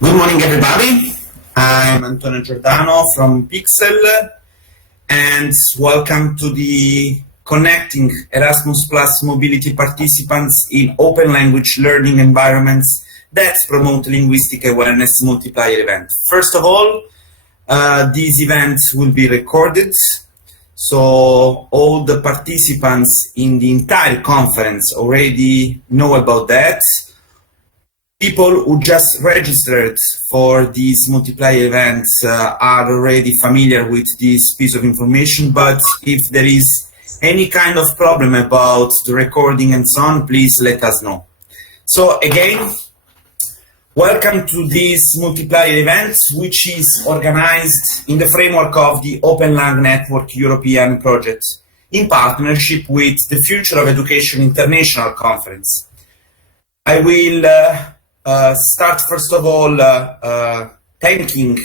Good morning, everybody. I'm Antonio Giordano from Pixel, and welcome to the Connecting Erasmus Plus Mobility Participants in Open Language Learning Environments that Promote Linguistic Awareness Multiplier event. First of all, this event will be recorded, so all the participants in the entire conference already know about that. People who just registered for these multiplier events are already familiar with this piece of information, but if there is any kind of problem about the recording and so on, please let us know. So again, welcome to this multiplier event, which is organized in the framework of the OpenLang Network European project in partnership with the Future of Education International Conference. I will start first of all thanking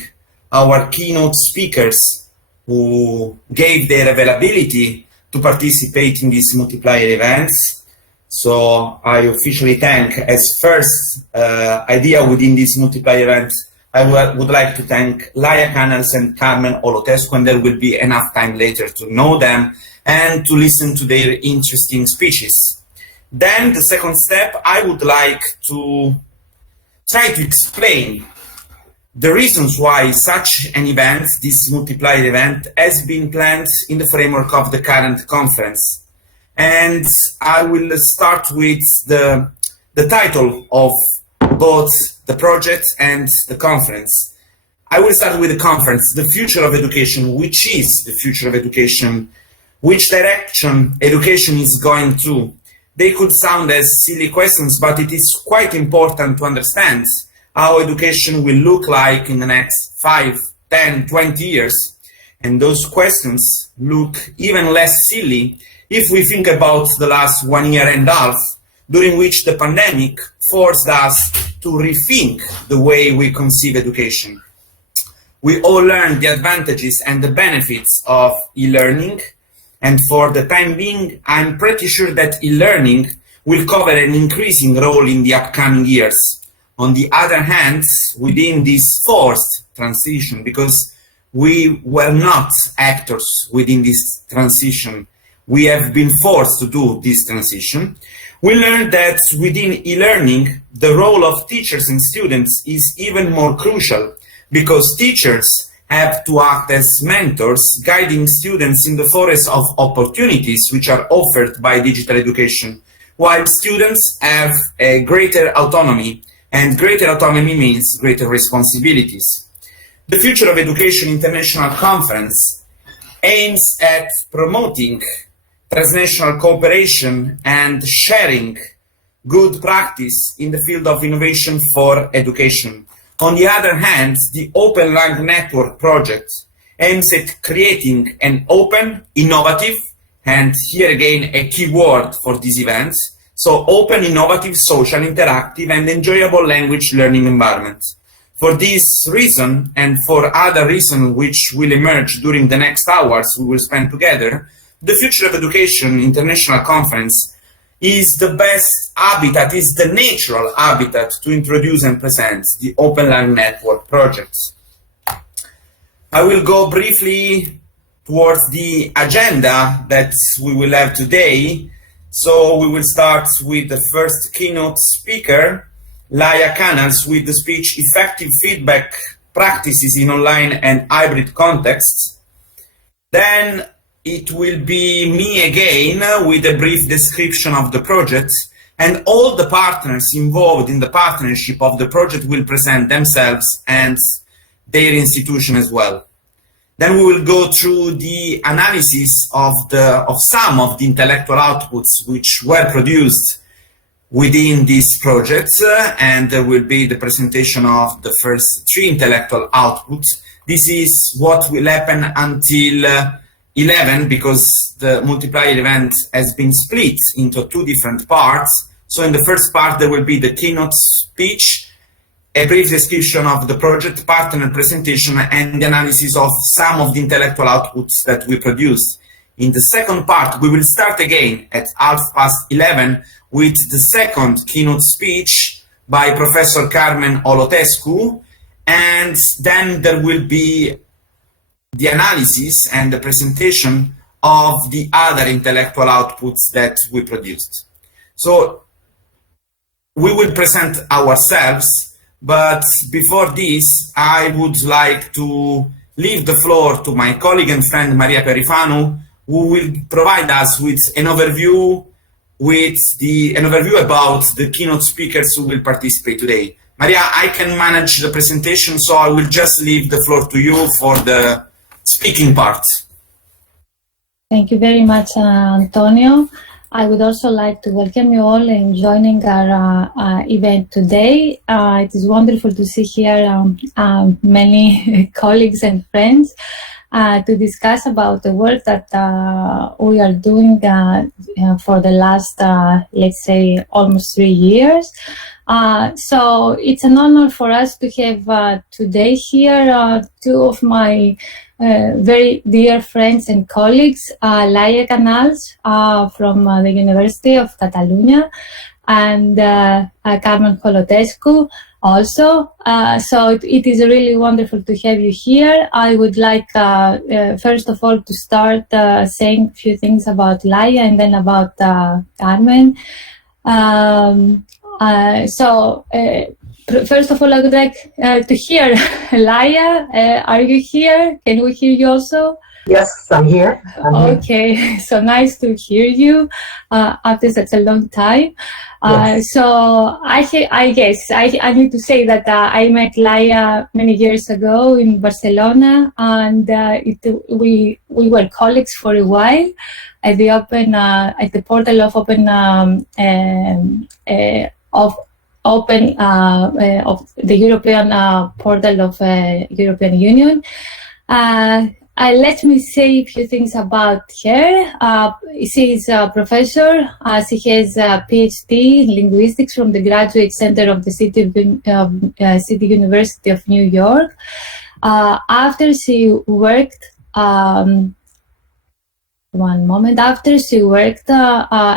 our keynote speakers who gave their availability to participate in these multiplier events. So I officially thank, as first idea within this multiplier event, I would like to thank Laia Canals and Carmen Olotescu, and there will be enough time later to know them and to listen to their interesting speeches. Then the second step, I would like to try to explain the reasons why such an event, this multiplier event, has been planned in the framework of the current conference. And I will start with the title of both the project and the conference. I will start with the conference, the future of education. Which is the future of education? Which direction education is going to? They could sound as silly questions, but it is quite important to understand how education will look like in the next 5, 10, 20 years. And those questions look even less silly if we think about the last 1 year and a half, during which the pandemic forced us to rethink the way we conceive education. We all learned the advantages and the benefits of e-learning. And for the time being, I'm pretty sure that e-learning will cover an increasing role in the upcoming years. On the other hand, within this forced transition, because we were not actors within this transition, we have been forced to do this transition, we learned that within e-learning, the role of teachers and students is even more crucial, because teachers have to act as mentors, guiding students in the forest of opportunities which are offered by digital education, while students have a greater autonomy, and greater autonomy means greater responsibilities. The Future of Education International Conference aims at promoting transnational cooperation and sharing good practice in the field of innovation for education. On the other hand, the OpenLang Network project aims at creating an open, innovative, and here again a key word for this event, so open, innovative, social, interactive, and enjoyable language learning environment. For this reason, and for other reasons which will emerge during the next hours we will spend together, the Future of Education International Conference is the best habitat, is the natural habitat to introduce and present the OpenLang Network project. I will go briefly towards the agenda that we will have today. So we will start with the first keynote speaker, Laia Canals, with the speech Effective Feedback Practices in Online and Hybrid Contexts. Then it will be me again with a brief description of the project, and all the partners involved in the partnership of the project will present themselves and their institution as well. Then we will go through the analysis of some of the intellectual outputs which were produced within this project, and there will be the presentation of the first 3 intellectual outputs. This is what will happen until 11, because the multiplier event has been split into 2 different parts. So in the first part, there will be the keynote speech, a brief description of the project, partner presentation, and the analysis of some of the intellectual outputs that we produced. In the second part, we will start again at 11:30 with the second keynote speech by Professor Carmen Olotescu, and then there will be the analysis and the presentation of the other intellectual outputs that we produced. So we will present ourselves, but before this, I would like to leave the floor to my colleague and friend Maria Perifanu, who will provide us with an overview about the keynote speakers who will participate today. Maria, I can manage the presentation, so I will just leave the floor to you for the speaking part. Thank you very much, Antonio. I would also like to welcome you all in joining our event today. It is wonderful to see here many colleagues and friends to discuss about the work that we are doing for the last, let's say, almost 3 years. So it's an honor for us to have today here two of my very dear friends and colleagues, Laia Canals from the University of Catalonia and Carmen Holotescu also. So it is really wonderful to have you here. I would like first of all to start saying a few things about Laia and then about Carmen. First of all, I would like to hear Laia. Are you here? Can we hear you also? Yes, I'm here. Okay, so nice to hear you after such a long time. Yes. So I guess I need to say that I met Laia many years ago in Barcelona, and we were colleagues for a while at the at the portal of of the European portal of European Union. Let me say a few things about her. She is a professor. She has a PhD in linguistics from the Graduate Center of the City University of New York. After she worked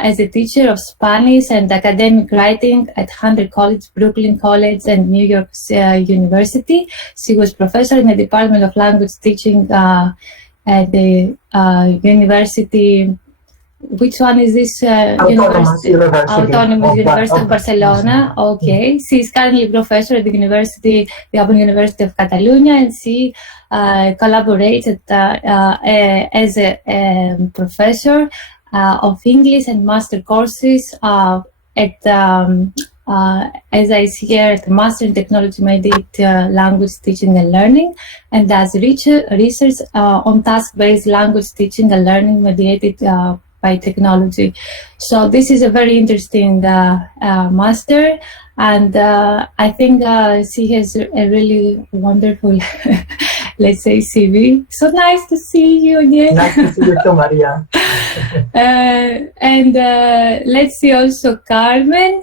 as a teacher of Spanish and academic writing at Hunter College, Brooklyn College, and New York University. She was professor in the Department of Language Teaching at the university. Which one is this? Autonomous University of Barcelona. Okay. She is currently professor at the Open University of Catalonia, and she collaborates as a professor of English and master courses at as I see here, at the Master in Technology Mediated Language Teaching and Learning, and does research on task-based language teaching and learning mediated by technology. So this is a very interesting master, and I think she has a really wonderful, let's say, CV. So nice to see you again. Nice to see you too, Maria. And let's see also Carmen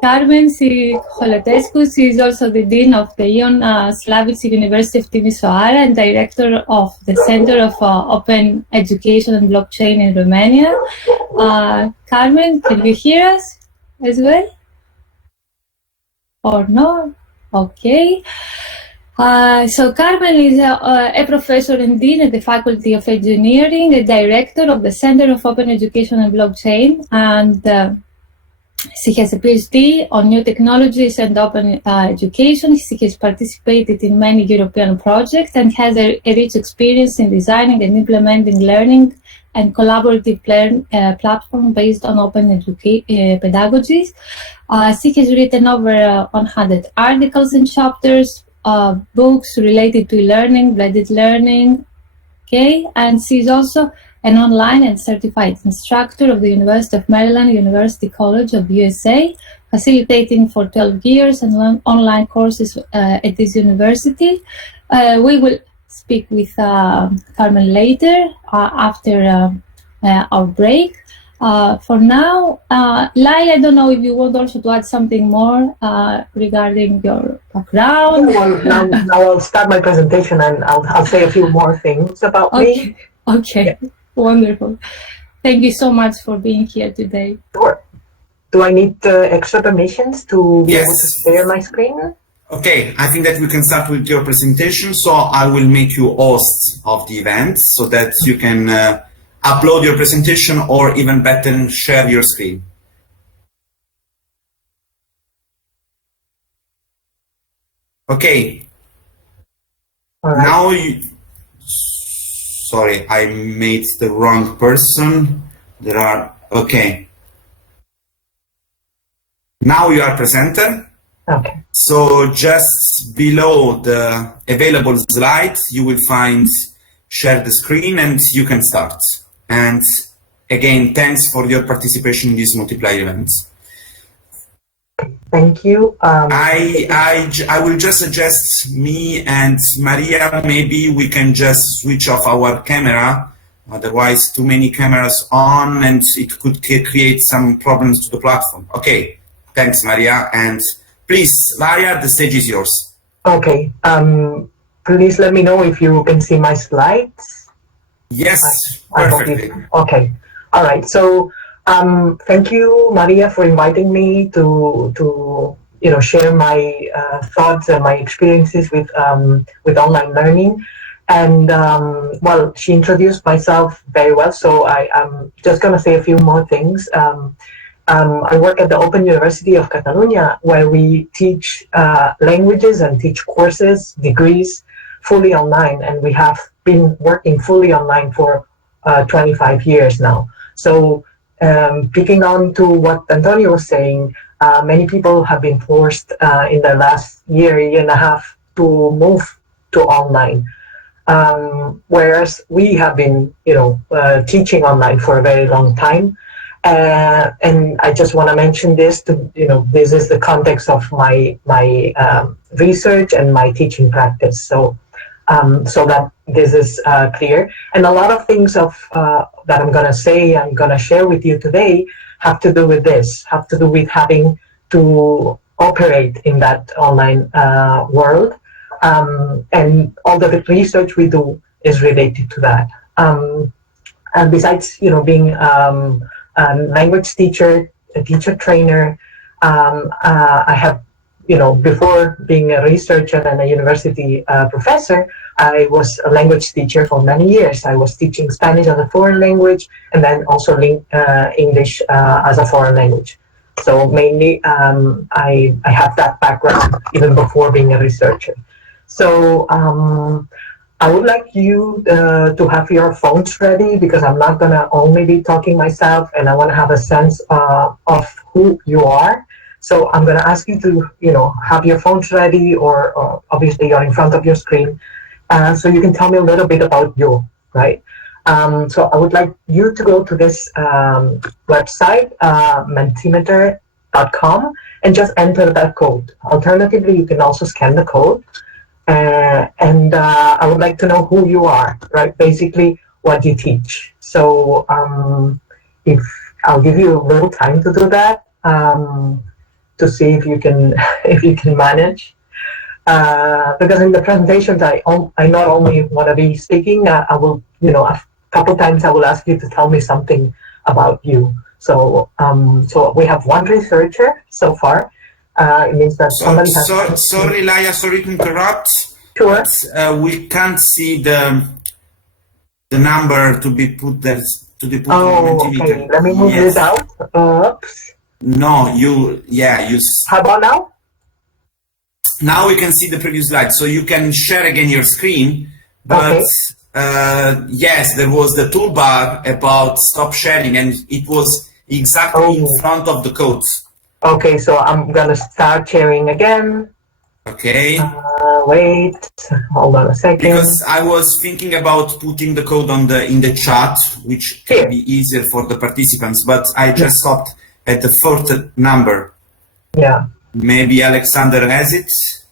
Holotescu. She is also the Dean of the Ion Slavici University of Timisoara and Director of the Center of Open Education and Blockchain in Romania. Carmen, can you hear us as well? Or no? Okay. So Carmen is a professor and dean at the Faculty of Engineering, a director of the Center of Open Education and Blockchain, and she has a PhD on new technologies and open education. She has participated in many European projects and has a rich experience in designing and implementing learning and collaborative platform based on open pedagogies. She has written over 100 articles and chapters, books related to learning, blended learning, okay, and she's also an online and certified instructor of the University of Maryland University College of USA, facilitating for 12 years and online courses at this university. We will speak with Carmen later after our break. For now, Lai, I don't know if you want also to add something more regarding your background. Well, now I'll start my presentation and I'll say a few more things about me. Okay, yeah. Wonderful. Thank you so much for being here today. Sure. Do I need extra permissions to be able to share my screen? Okay, I think that we can start with your presentation. So I will make you host of the event so that you can upload your presentation, or even better, share your screen. Okay. All right. Now sorry, I made the wrong person. Okay. Now you are presenter. Okay. So just below the available slide, you will find share the screen and you can start. And again, thanks for your participation in this Multiplier event. Thank you. I will just suggest me and Maria, maybe we can just switch off our camera. Otherwise, too many cameras on and it could create some problems to the platform. Okay, thanks, Maria. And please, Laia, the stage is yours. Okay. Please let me know if you can see my slides. Yes, perfectly. Okay. All right. So thank you, Maria, for inviting me to share my thoughts and my experiences with online learning. And well, she introduced myself very well, so I'm just going to say a few more things. I work at the Open University of Catalonia, where we teach languages and teach courses, degrees, fully online, and we have been working fully online for 25 years now. So picking on to what Antonio was saying, many people have been forced in the last year and a half to move to online. Whereas we have been, teaching online for a very long time. And I just want to mention this this is the context of my research and my teaching practice. So that this is clear. And a lot of things that I'm going to say, I'm going to share with you today have to do with this, have to do with having to operate in that online world. And all the research we do is related to that. And besides, being a language teacher, a teacher trainer, I have, before being a researcher and a university professor, I was a language teacher for many years. I was teaching Spanish as a foreign language and then also English as a foreign language. So mainly I have that background even before being a researcher. So I would like you to have your phones ready, because I'm not going to only be talking myself, and I want to have a sense of who you are. So I'm going to ask you to, have your phones ready, or obviously you're in front of your screen, so you can tell me a little bit about you, right? So I would like you to go to this website, mentimeter.com, and just enter that code. Alternatively, you can also scan the code. And I would like to know who you are, right? Basically, what you teach. So if I'll give you a little time to do that, to see if you can manage. Because in the presentations, I not only want to be speaking, I will, a couple times I will ask you to tell me something about you. So we have one researcher so far. It means that somebody has... Sorry, Laia, sorry to interrupt. Sure. But, we can't see the number to be put there. Okay. Let me move this out. Oops. No, How about now? Now we can see the previous slide, so you can share again your screen. But yes, there was the toolbar about stop sharing, and it was exactly in front of the code. Okay, so I'm gonna start sharing again. Okay. Wait, hold on a second. Because I was thinking about putting the code in the chat, which can be easier for the participants, but I just stopped at the fourth number. Yeah. Maybe Alexander has it.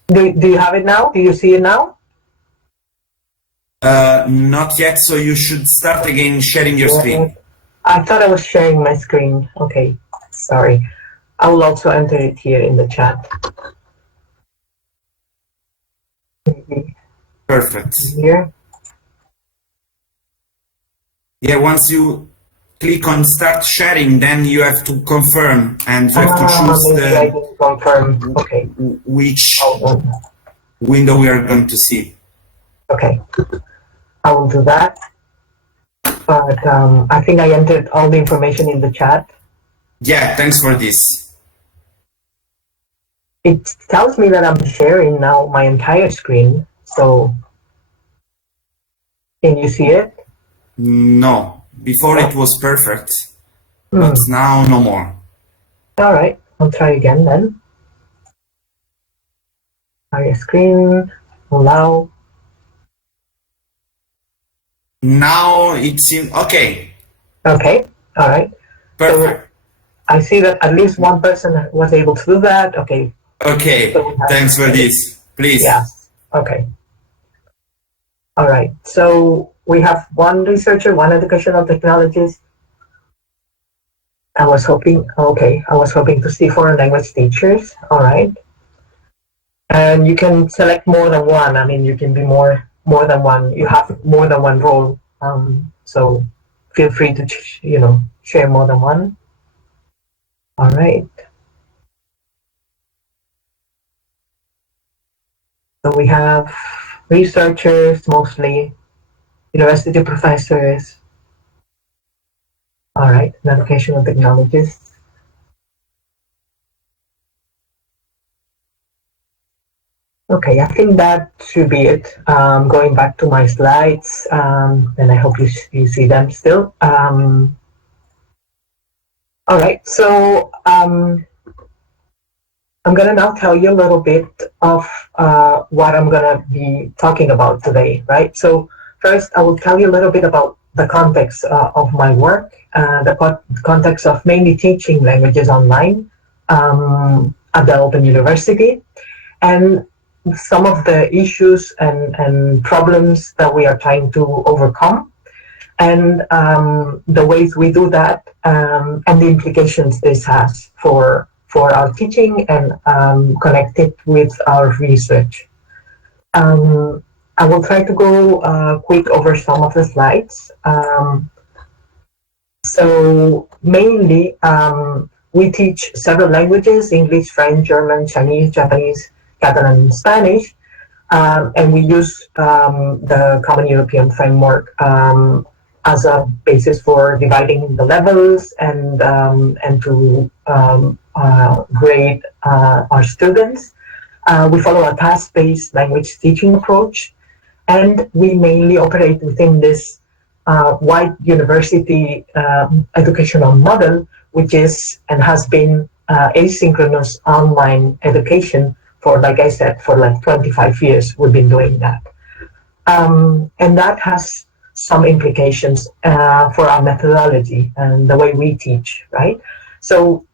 Do you have it now? Do you see it now? Not yet, so you should start again sharing your screen. I thought I was sharing my screen. Okay, sorry. I will also enter it here in the chat. Perfect. Here. Yeah, once you click on start sharing, then you have to confirm and you have to choose I didn't confirm. Okay. Which window we are going to see. Okay, I will do that. But I think I entered all the information in the chat. Yeah, thanks for this. It tells me that I'm sharing now my entire screen. So can you see it? No, before it was perfect, but now no more. All right, I'll try again then. Share screen, allow. Now it's in, okay. Okay, all right. Perfect. So I see that at least one person was able to do that. Okay. Okay, So thanks for this. Please. Yes, okay. All right, so we have one researcher, one educational technologist. I was hoping to see foreign language teachers. All right. And you can select more than one. I mean, you can be more than one. You have more than one role. So feel free to, share more than one. All right. So we have researchers, mostly university professors. All right, educational technologists. Okay, I think that should be it. Going back to my slides, and I hope you see them still. All right, so I'm going to now tell you a little bit of what I'm going to be talking about today, right? So first, I will tell you a little bit about the context of my work, the context of mainly teaching languages online at the Open University, and some of the issues and problems that we are trying to overcome, and the ways we do that, and the implications this has for our teaching and connect it with our research. I will try to go quick over some of the slides. So mainly, we teach several languages: English, French, German, Chinese, Japanese, Catalan, and Spanish. And we use the Common European Framework as a basis for dividing the levels and to grade our students. We follow a task-based language teaching approach, and we mainly operate within this wide university educational model, which is and has been asynchronous online education for, like I said, for like 25 years. We've been doing that. And that has some implications for our methodology and the way we teach, right? So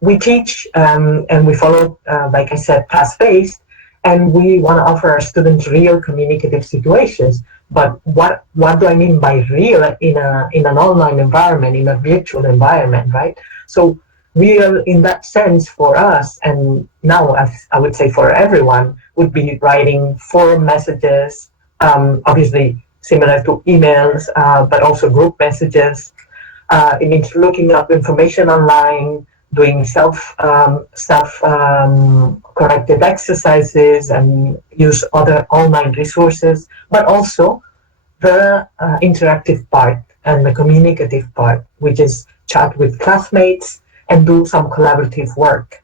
we teach and we follow, like I said, task-based, and we want to offer our students real communicative situations. But what do I mean by real in an online environment, in a virtual environment, right? So real in that sense for us, and now as I would say for everyone, would be writing forum messages, obviously similar to emails, but also group messages. It means looking up information online, doing self-corrected exercises, and use other online resources, but also the interactive part and the communicative part, which is chat with classmates and do some collaborative work.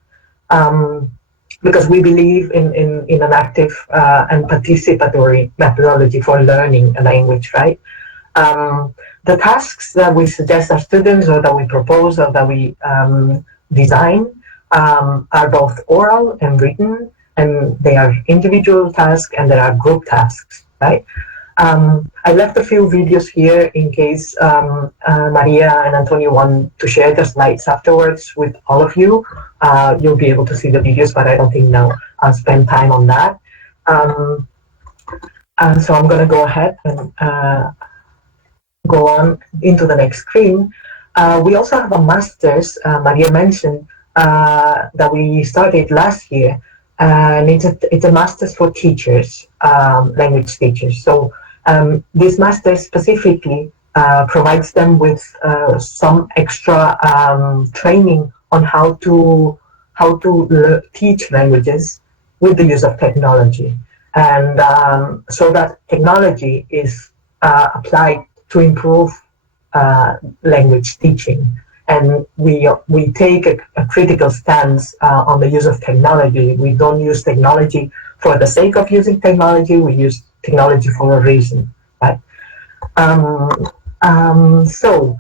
Because we believe in an active and participatory methodology for learning a language, right? The tasks that we suggest our students, or that we propose, or that we design are both oral and written, and they are individual tasks and there are group tasks, right? I left a few videos here in case Maria and Antonio want to share the slides afterwards with all of you. You'll be able to see the videos, but I don't think now I'll spend time on that. So I'm going to go ahead and go on into the next screen. We also have a master's, Maria mentioned, that we started last year, and it's a master's for teachers, language teachers. So this master's specifically provides them with some extra training on how to teach languages with the use of technology, and so that technology is applied to improve language teaching. And we take a critical stance on the use of technology. We don't use technology for the sake of using technology. We use technology for a reason, right? So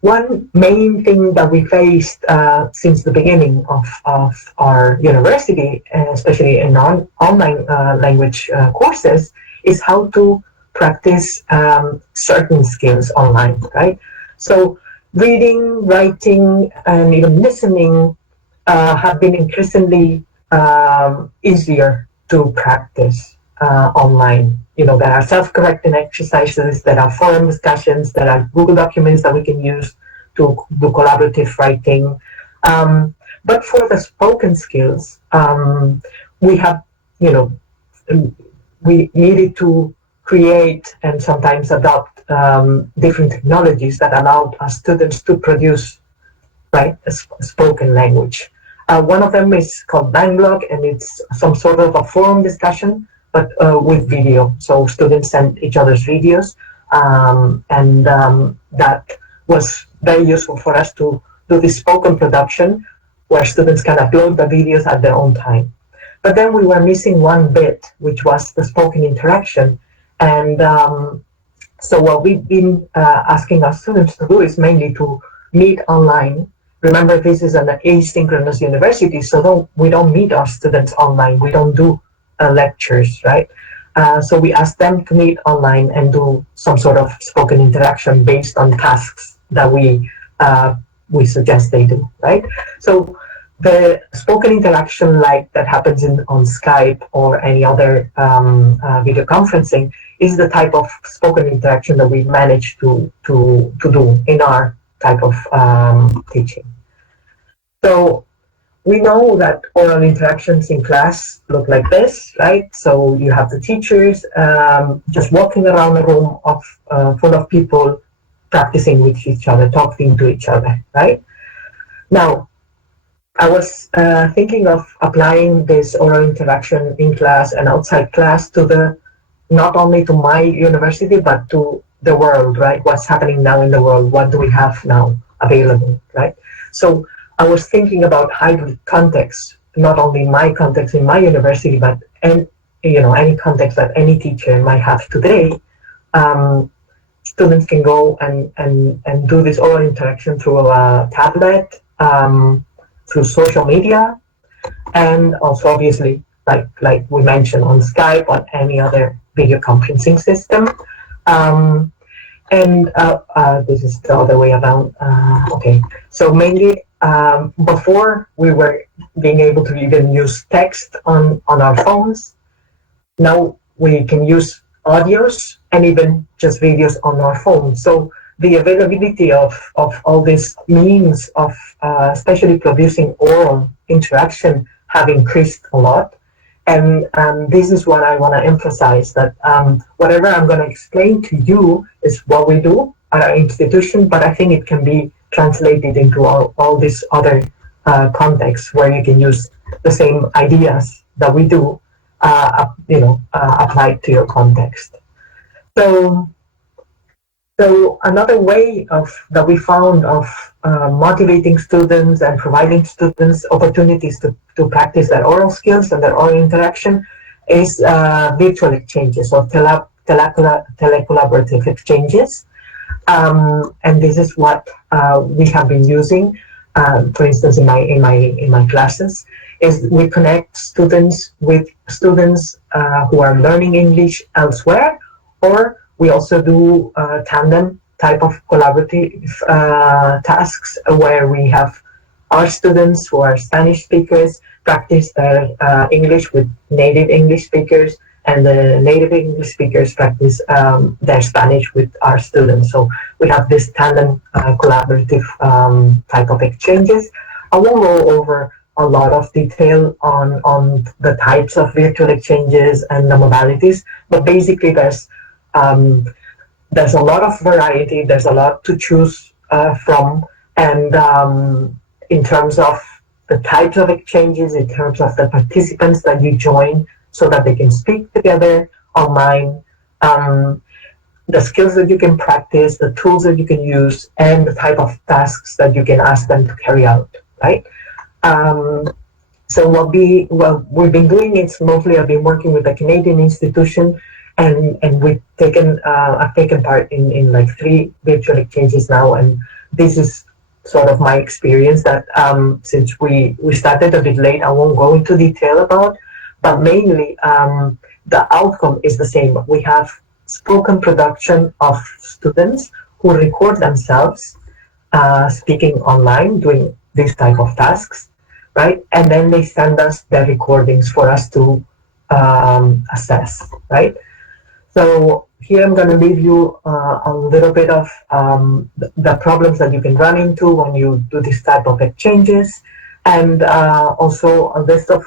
one main thing that we faced since the beginning of our university, especially in online language courses, is how to practice certain skills online, right? So reading, writing, and even listening have been increasingly easier to practice online. You know, there are self-correcting exercises, there are forum discussions, there are Google documents that we can use to do collaborative writing. But for the spoken skills, we have, you know, we needed to create and sometimes adopt different technologies that allowed our students to produce, right, a spoken language. One of them is called Langlog, and it's some sort of a forum discussion, but with video. So students send each other's videos, and that was very useful for us to do this spoken production where students can upload the videos at their own time. But then we were missing one bit, which was the spoken interaction. And so what we've been asking our students to do is mainly to meet online. Remember, this is an asynchronous university, so we don't meet our students online. We don't do lectures, right? So we ask them to meet online and do some sort of spoken interaction based on tasks that we suggest they do, right? So the spoken interaction like that happens on Skype or any other video conferencing is the type of spoken interaction that we managed to do in our type of teaching. So we know that oral interactions in class look like this, right? So you have the teachers just walking around a room full of people practicing with each other, talking to each other, right? Now, I was thinking of applying this oral interaction in class and outside class to not only to my university, but to the world, right? What's happening now in the world? What do we have now available, right? So I was thinking about hybrid contexts, not only my context in my university, but any context that any teacher might have today. Students can go and do this oral interaction through a tablet, through social media, and also obviously, like we mentioned, on Skype, on any other video conferencing system. This is the other way around. Okay, so mainly before we were being able to even use text on our phones. Now we can use audios and even just videos on our phones. So the availability of all these means of especially producing oral interaction have increased a lot. And this is what I want to emphasize, that whatever I'm going to explain to you is what we do at our institution, but I think it can be translated into all these other contexts where you can use the same ideas that we do, applied to your context. So another way that we found of motivating students and providing students opportunities to practice their oral skills and their oral interaction is virtual exchanges or telecollaborative exchanges. And this is what we have been using. For instance, in my classes, is we connect students with students who are learning English elsewhere, or we also do tandem type of collaborative tasks where we have our students who are Spanish speakers practice their English with native English speakers, and the native English speakers practice their Spanish with our students. So we have this tandem collaborative type of exchanges. I won't go over a lot of detail on the types of virtual exchanges and the modalities, but basically there's there's a lot of variety, there's a lot to choose from, and in terms of the types of exchanges, in terms of the participants that you join so that they can speak together online, the skills that you can practice, the tools that you can use, and the type of tasks that you can ask them to carry out, right? So what we've been doing is mostly I've been working with a Canadian institution, and I've taken part in like 3 virtual exchanges now, and this is sort of my experience that since we started a bit late, I won't go into detail about, but mainly the outcome is the same. We have spoken production of students who record themselves speaking online, doing this type of tasks, right? And then they send us their recordings for us to assess, right? So here I'm going to leave you a little bit of the problems that you can run into when you do this type of exchanges, and also a list of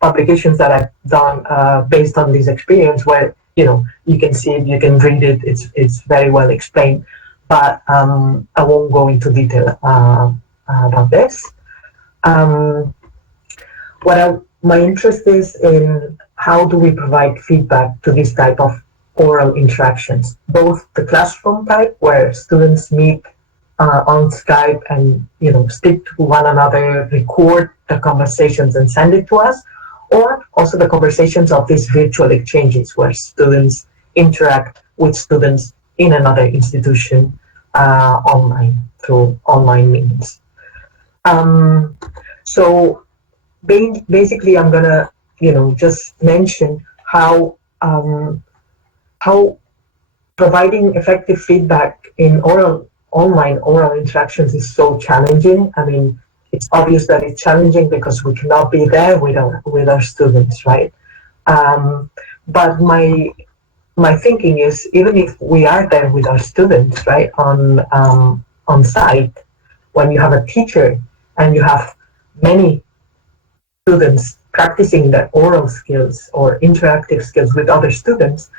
publications that I've done based on this experience, where you can see it, you can read it. It's very well explained, but I won't go into detail about this. My interest is in how do we provide feedback to this type of oral interactions, both the classroom type where students meet on Skype and speak to one another, record the conversations and send it to us, or also the conversations of these virtual exchanges where students interact with students in another institution online through online means. So basically, I'm gonna just mention how providing effective feedback in online oral interactions is so challenging. I mean, it's obvious that it's challenging because we cannot be there with our students, right? But my thinking is, even if we are there with our students, right, on site, when you have a teacher and you have many students practicing their oral skills or interactive skills with other students,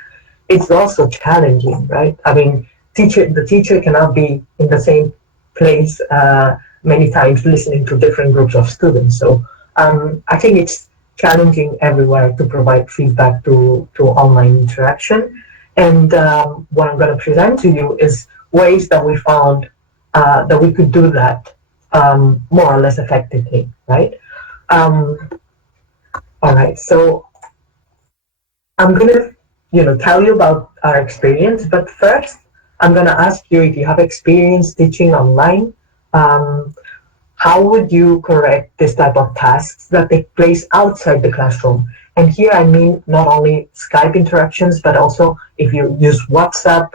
it's also challenging, right? I mean, the teacher cannot be in the same place many times listening to different groups of students. So I think it's challenging everywhere to provide feedback to online interaction. And what I'm going to present to you is ways that we found that we could do that more or less effectively, right? All right, so I'm going to tell you about our experience, but first I'm going to ask you if you have experience teaching online. How would you correct this type of tasks that take place outside the classroom? And here I mean not only Skype interactions, but also if you use WhatsApp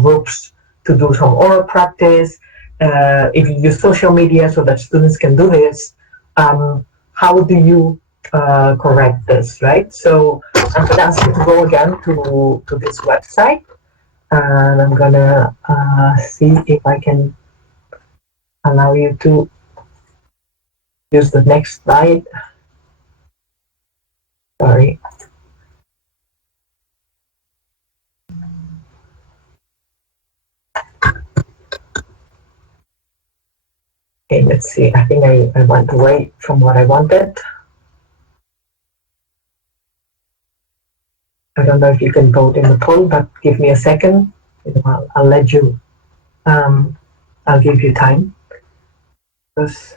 groups to do some oral practice, if you use social media so that students can do this, how do you correct this, right? So I'm going to ask you to go again to this website, and I'm going to see if I can allow you to use the next slide. Sorry. Okay, let's see. I think I went away from what I wanted. I don't know if you can vote in the poll, but give me a second. I'll let you. I'll give you time. Because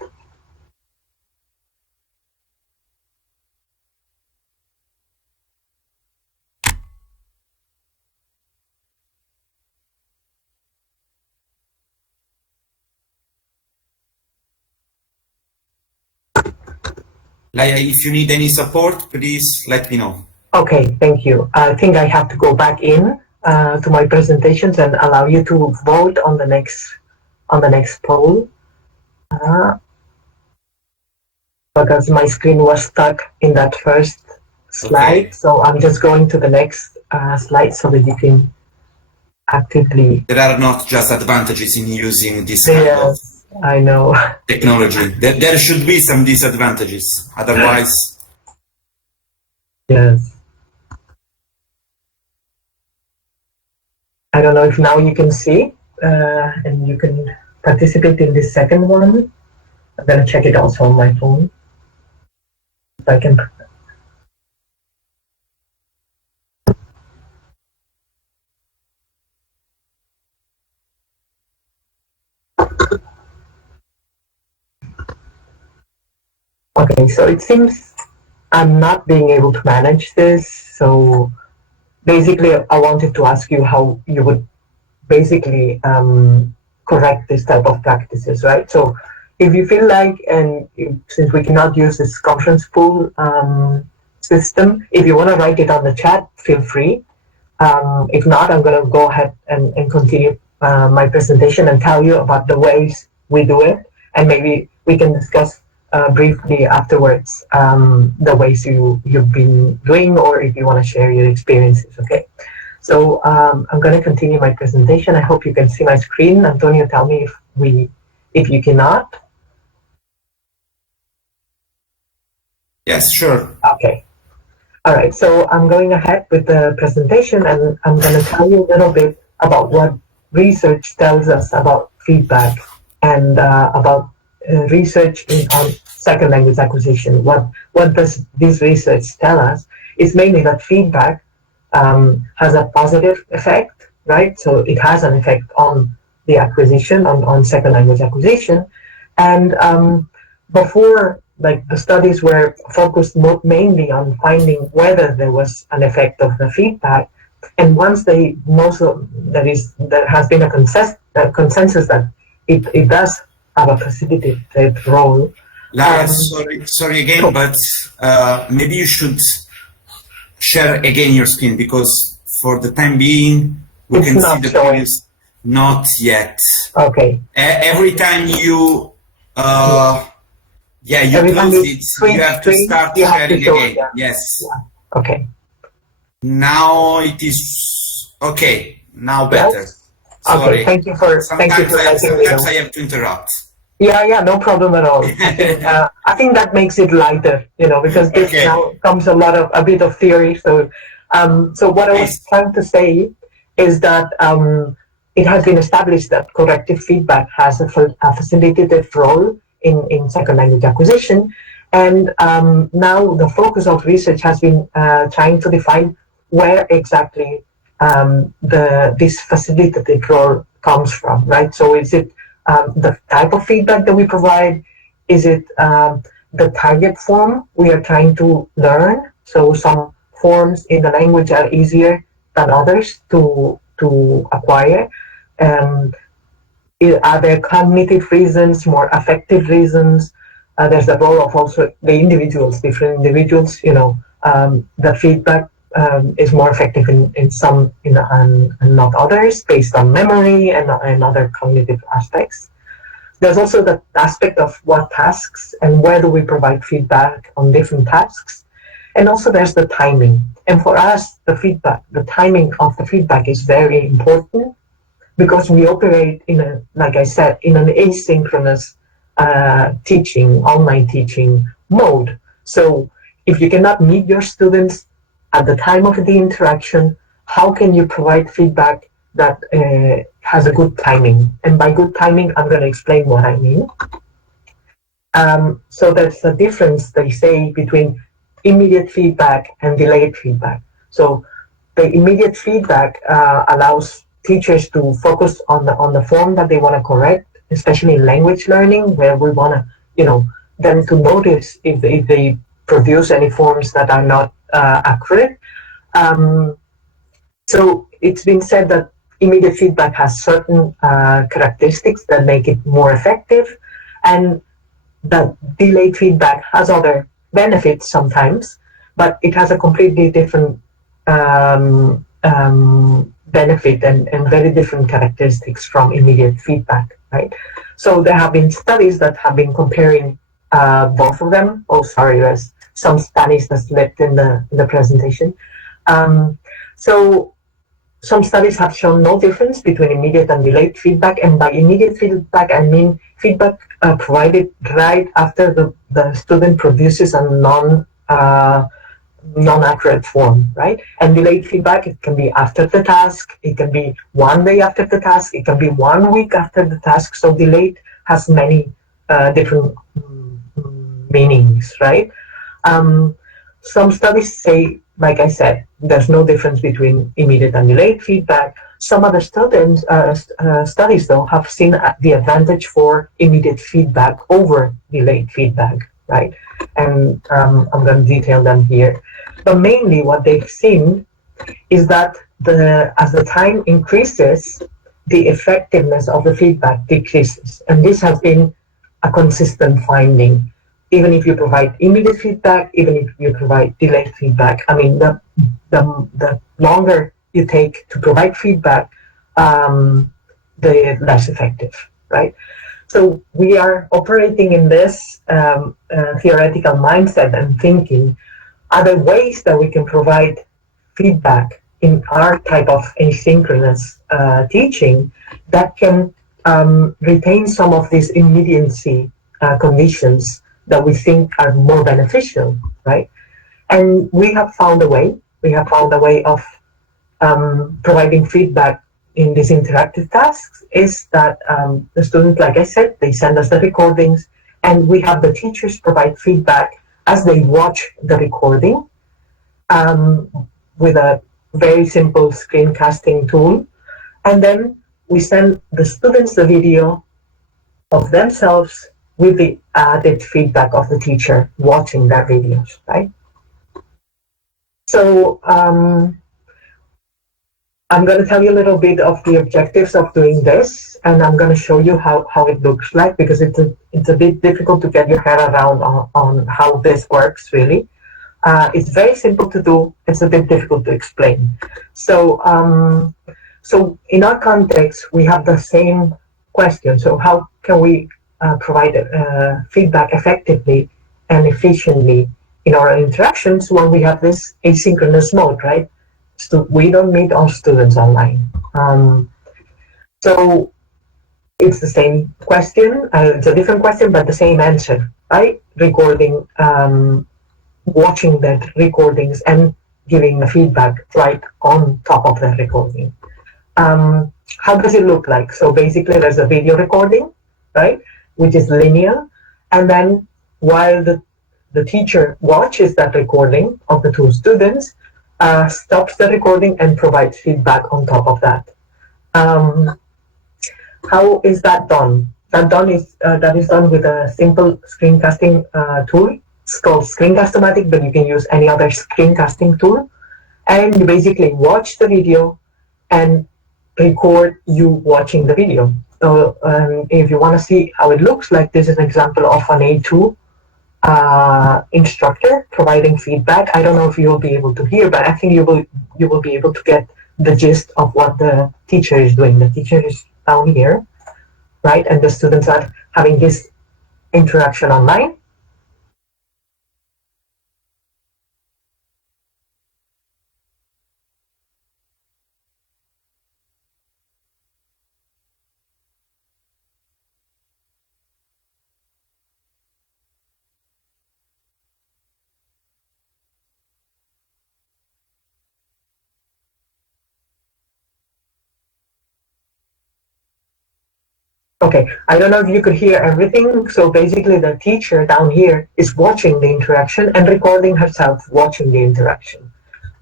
Laia, if you need any support, please let me know. Okay, thank you. I think I have to go back in to my presentations and allow you to vote on the next poll. Because my screen was stuck in that first slide, okay. So I'm just going to the next slide so that you can actively. There are not just advantages in using this kind of I know. technology. There should be some disadvantages. Otherwise. Yes. I don't know if now you can see and you can participate in this second one. I'm going to check it also on my phone. If I can. Okay, so it seems I'm not being able to manage this. So basically, I wanted to ask you how you would basically correct this type of practices, right? So if you feel like, and since we cannot use this conference pool system, if you want to write it on the chat, feel free. If not, I'm going to go ahead and continue my presentation and tell you about the ways we do it, and maybe we can discuss briefly afterwards the ways you've been doing, or if you want to share your experiences, okay? So I'm going to continue my presentation. I hope you can see my screen. Antonio, tell me if you cannot. Yes, sure. Okay. All right, so I'm going ahead with the presentation, and I'm going to tell you a little bit about what research tells us about feedback and about research on second language acquisition. What does this research tell us? It's mainly that feedback has a positive effect, right? So it has an effect on the acquisition, on second language acquisition. And before, like, the studies were focused mainly on finding whether there was an effect of the feedback. And once there has been a consensus that it does have a precipitated role. Lara, sorry again, but maybe you should share again your screen, because for the time being we can see the previous. Not yet. Okay. Every time you you close it, you have to start sharing again. Yeah. Yes. Yeah. Okay. Now it is okay. Now better. Yes? Sorry. Okay. Thank you for letting me know. Sometimes I have to interrupt. Yeah, no problem at all. I think that makes it lighter, because this now comes a bit of theory. So, so what I was trying to say is that it has been established that corrective feedback has a facilitated role in second language acquisition, and now the focus of research has been trying to define where exactly this facilitated role comes from, right? So is it the type of feedback that we provide? Is it the target form we are trying to learn? So some forms in the language are easier than others to acquire. Are there cognitive reasons, more affective reasons? There's the role of also the individuals, different individuals. The feedback is more effective in some and not others, based on memory and other cognitive aspects. There's also the aspect of what tasks and where do we provide feedback on different tasks. And also there's the timing. And for us, the timing of the feedback is very important, because we operate like I said, in an asynchronous online teaching mode. So if you cannot meet your students at the time of the interaction, how can you provide feedback that has a good timing? And by good timing, I'm going to explain what I mean. So there's a difference, they say, between immediate feedback and delayed feedback. So the immediate feedback allows teachers to focus on the form that they want to correct, especially in language learning, where we want to, them to notice if they produce any forms that are not accurate. So it's been said that immediate feedback has certain characteristics that make it more effective, and that delayed feedback has other benefits sometimes, but it has a completely different benefit and very different characteristics from immediate feedback, right? So there have been studies that have been comparing both of them. Oh, sorry, there's some Spanish that's left in the presentation. So some studies have shown no difference between immediate and delayed feedback, and by immediate feedback, I mean feedback provided right after the student produces a non-accurate form, right? And delayed feedback, it can be after the task, it can be 1 day after the task, it can be 1 week after the task. So delayed has many different meanings, right? Some studies say, like I said, there's no difference between immediate and delayed feedback. Some other studies, though, have seen the advantage for immediate feedback over delayed feedback, right? And I'm going to detail them here. But mainly what they've seen is that as the time increases, the effectiveness of the feedback decreases. And this has been a consistent finding. Even if you provide immediate feedback, even if you provide delayed feedback, I mean, the longer you take to provide feedback, the less effective, right? So we are operating in this theoretical mindset and thinking, are there ways that we can provide feedback in our type of asynchronous teaching that can retain some of these immediacy conditions that we think are more beneficial, right? And we have found a way. We have found a way of providing feedback in these interactive tasks is that the students, like I said, they send us the recordings, and we have the teachers provide feedback as they watch the recording with a very simple screencasting tool. And then we send the students the video of themselves with the added feedback of the teacher watching their videos, right? So I'm going to tell you a little bit of the objectives of doing this, and I'm going to show you how it looks like, because it's a bit difficult to get your head around on how this works, really. It's very simple to do. It's a bit difficult to explain. So, so in our context, we have the same question. So how can we provide feedback effectively and efficiently in our interactions when we have this asynchronous mode, right? So we don't meet all students online. So it's the same question. It's a different question, but the same answer, right? Recording, watching the recordings and giving the feedback right on top of the recording. How does it look like? So basically there's a video recording, right, which is linear. And then while the teacher watches that recording of the two students, stops the recording and provides feedback on top of that. How is that done? That is done with a simple screencasting tool. It's called Screencast-O-Matic, but you can use any other screencasting tool. And you basically watch the video and record you watching the video. So if you want to see how it looks like, this is an example of an A2 instructor providing feedback. I don't know if you'll be able to hear, but I think you will be able to get the gist of what the teacher is doing. The teacher is down here, right? And the students are having this interaction online. Okay, I don't know if you could hear everything. So basically the teacher down here is watching the interaction and recording herself watching the interaction.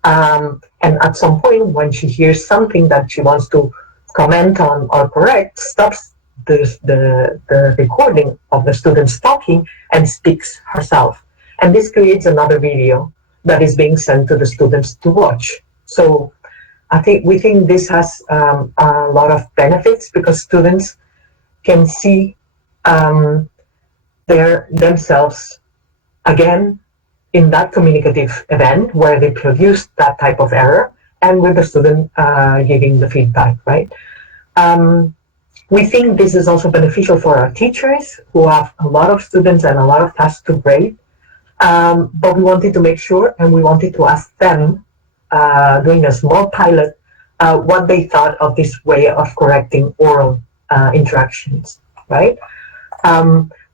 And at some point when she hears something that she wants to comment on or correct, stops the recording of the students talking and speaks herself. And this creates another video that is being sent to the students to watch. So we think this has a lot of benefits, because students can see themselves again in that communicative event where they produced that type of error, and with the student giving the feedback, right? We think this is also beneficial for our teachers who have a lot of students and a lot of tasks to grade, but we wanted to make sure, and we wanted to ask them, doing a small pilot, what they thought of this way of correcting oral interactions, right?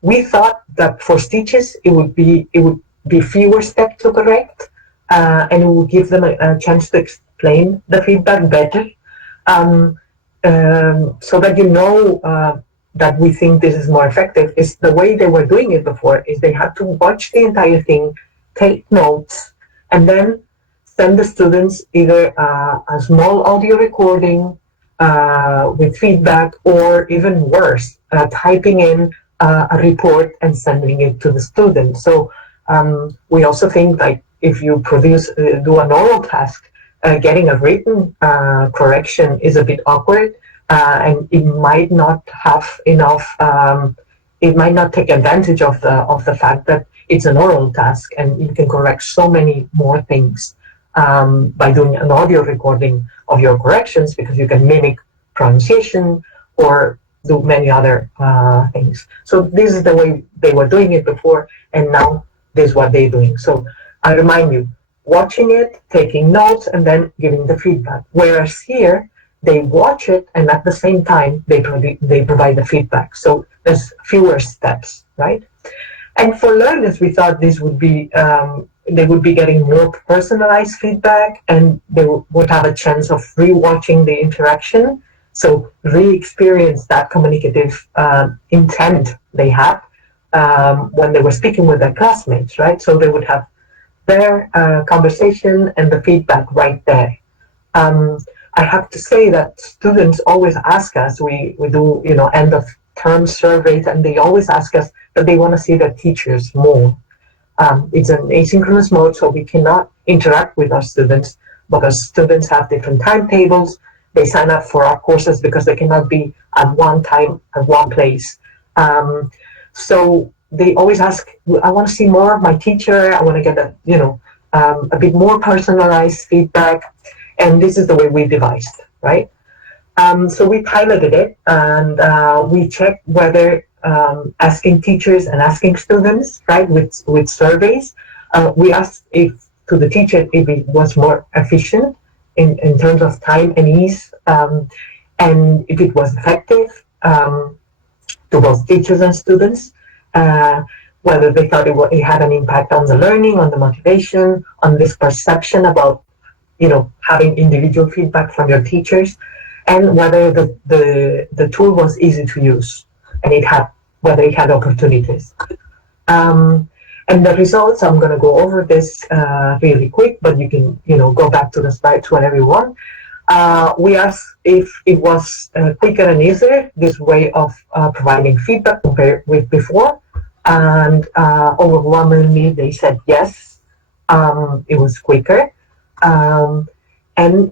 We thought that for stitches it would be fewer steps to correct, and it will give them a chance to explain the feedback better, so that you know that we think this is more effective. Is the way they were doing it before is they had to watch the entire thing, take notes, and then send the students either a small audio recording with feedback, or even worse, typing in a report and sending it to the student. So we also think, like, if you do an oral task, getting a written correction is a bit awkward, and it might not have enough. It might not take advantage of the fact that it's an oral task, and you can correct so many more things by doing an audio recording of your corrections, because you can mimic pronunciation or do many other things. So this is the way they were doing it before, and now this is what they're doing. So I remind you, watching it, taking notes, and then giving the feedback. Whereas here, they watch it, and at the same time, they provide the feedback. So there's fewer steps, right? And for learners, we thought this would be, they would be getting more personalized feedback, and they would have a chance of rewatching the interaction. So re-experience that communicative intent they had when they were speaking with their classmates, right? So they would have their conversation and the feedback right there. I have to say that students always ask us, we do, end of term surveys, and they always ask us that they want to see their teachers more. It's an asynchronous mode, so we cannot interact with our students because students have different timetables. They sign up for our courses because they cannot be at one time at one place. So they always ask, I want to see more of my teacher. I want to get a bit more personalized feedback. And this is the way we devised, right? So we piloted it, and we checked whether asking teachers and asking students, right, with surveys, we asked to the teacher if it was more efficient in terms of time and ease, and if it was effective to both teachers and students, whether they thought it had an impact on the learning, on the motivation, on this perception about having individual feedback from your teachers, and whether the tool was easy to use, and whether it had opportunities. And the results, I'm going to go over this really quick, but you can go back to the slides whenever you want. We asked if it was quicker and easier, this way of providing feedback compared with before, and overwhelmingly they said yes, it was quicker. And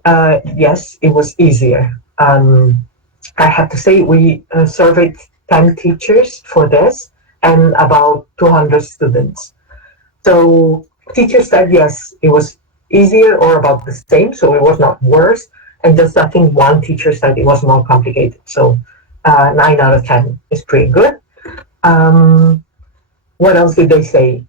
yes, it was easier. I have to say we surveyed 10 teachers for this and about 200 students. So teachers said yes, it was easier or about the same, so it was not worse. And just I think one teacher said it was more complicated. So 9 out of 10 is pretty good. What else did they say?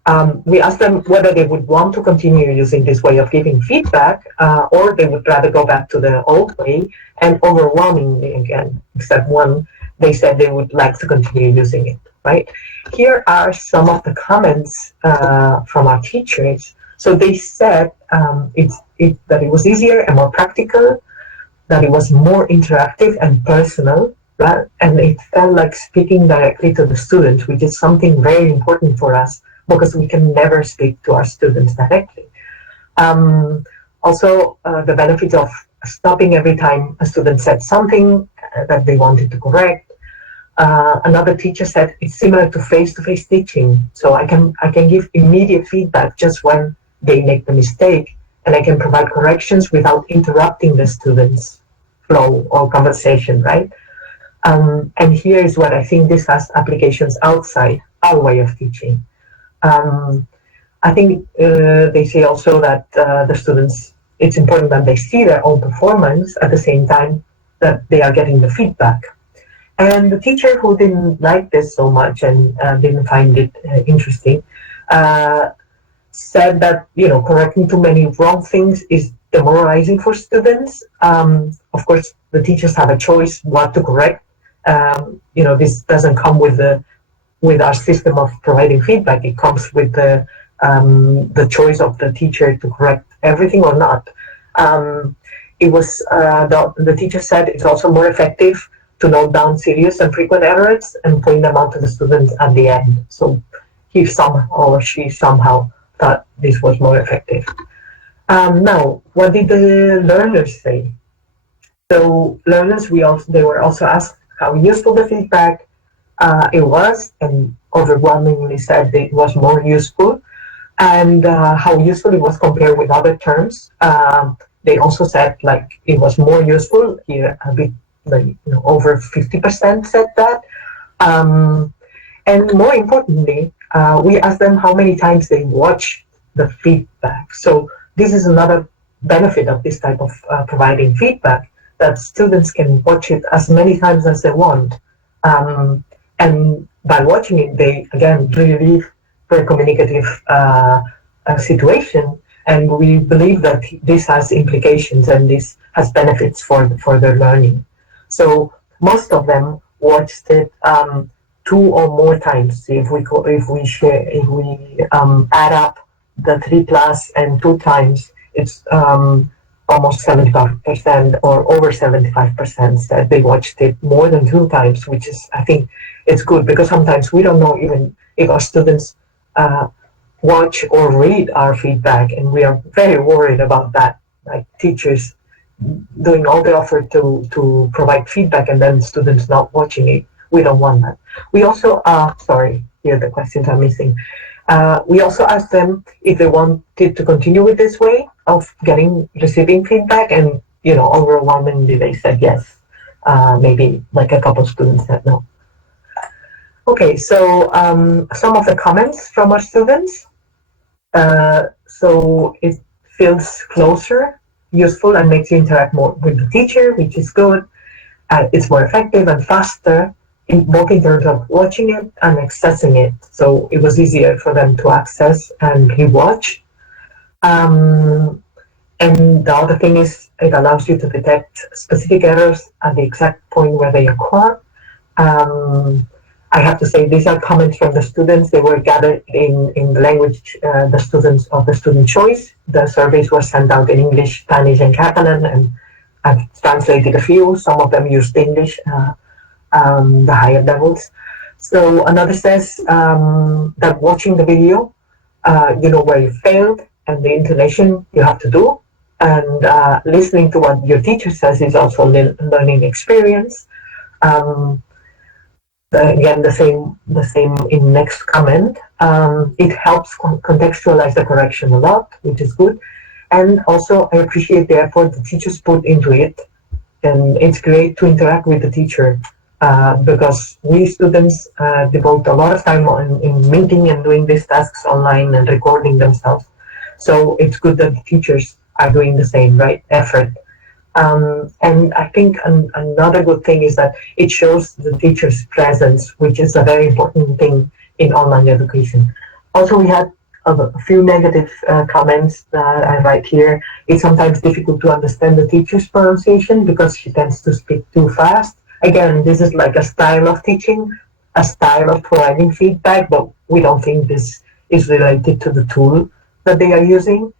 We asked them whether they would want to continue using this way of giving feedback, or they would rather go back to the old way. And overwhelmingly, again, except one, they said they would like to continue using it, right? Here are some of the comments from our teachers. So they said that it was easier and more practical, that it was more interactive and personal, right? And it felt like speaking directly to the students, which is something very important for us because we can never speak to our students directly. Also, the benefit of stopping every time a student said something that they wanted to correct. Another teacher said it's similar to face-to-face teaching. So I can give immediate feedback just when they make the mistake, and I can provide corrections without interrupting the students' flow or conversation, right? And here is what I think this has applications outside our way of teaching. I think they say also that the students, it's important that they see their own performance at the same time that they are getting the feedback. And the teacher who didn't like this so much and didn't find it interesting said that, correcting too many wrong things is demoralizing for students. Of course, the teachers have a choice what to correct. This doesn't come with our system of providing feedback. It comes with the the choice of the teacher to correct everything or not. It was the teacher said it's also more effective to note down serious and frequent errors and point them out to the students at the end. So he somehow or she somehow thought this was more effective. Now, what did the learners say? So learners, they were also asked how useful the feedback it was, and overwhelmingly said it was more useful, and how useful it was compared with other terms. They also said like it was more useful. Here, a bit like over 50% said that. And more importantly, we asked them how many times they watch the feedback. So this is another benefit of this type of providing feedback, that students can watch it as many times as they want. And by watching it, they, again, relieve their communicative situation. And we believe that this has implications and this has benefits for their learning. So most of them watched it 2 or more times. If we add up the 3+ and 2 times, it's almost 75% or over 75% said they watched it more than 2 times, which is, I think, it's good, because sometimes we don't know even if our students watch or read our feedback, and we are very worried about that. Like teachers doing all the effort to provide feedback and then students not watching it. We don't want that. We also, sorry, here the questions are missing. We also asked them if they wanted to continue with this way of receiving feedback, and overwhelmingly they said yes. Maybe like a couple of students said no. Okay, so some of the comments from our students. So it feels closer, useful, and makes you interact more with the teacher, which is good. It's more effective and faster, both in terms of watching it and accessing it. So it was easier for them to access and rewatch. And the other thing is it allows you to detect specific errors at the exact point where they occur. I have to say these are comments from the students. They were gathered in the language the students of the student choice. The surveys were sent out in English, Spanish, and Catalan, and I've translated a few. Some of them used English, the higher levels. So another says that watching the video, you know where you failed and the intonation you have to do, and listening to what your teacher says is also a learning experience. Again, the same in next comment. It helps contextualize the correction a lot, which is good. And also, I appreciate the effort the teachers put into it. And it's great to interact with the teacher because we students devote a lot of time in meeting and doing these tasks online and recording themselves. So it's good that the teachers are doing the same, right, effort. And I think another good thing is that it shows the teacher's presence, which is a very important thing in online education. Also, we had a few negative comments that I write here. It's sometimes difficult to understand the teacher's pronunciation because she tends to speak too fast. Again, this is like a style of teaching, a style of providing feedback, but we don't think this is related to the tool that they are using.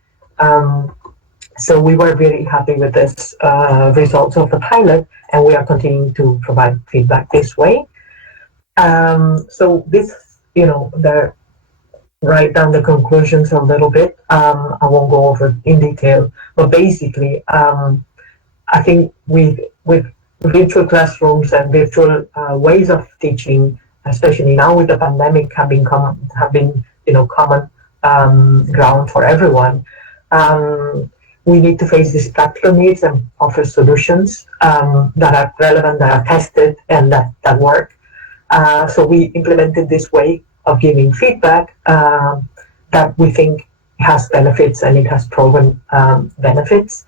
So we were very happy with this results of the pilot, and we are continuing to provide feedback this way. So this, write down the conclusions a little bit. I won't go over in detail, but basically, I think with virtual classrooms and virtual ways of teaching, especially now with the pandemic, have been common ground for everyone. We need to face these practical needs and offer solutions that are relevant, that are tested, and that work. So we implemented this way of giving feedback that we think has benefits, and it has proven benefits.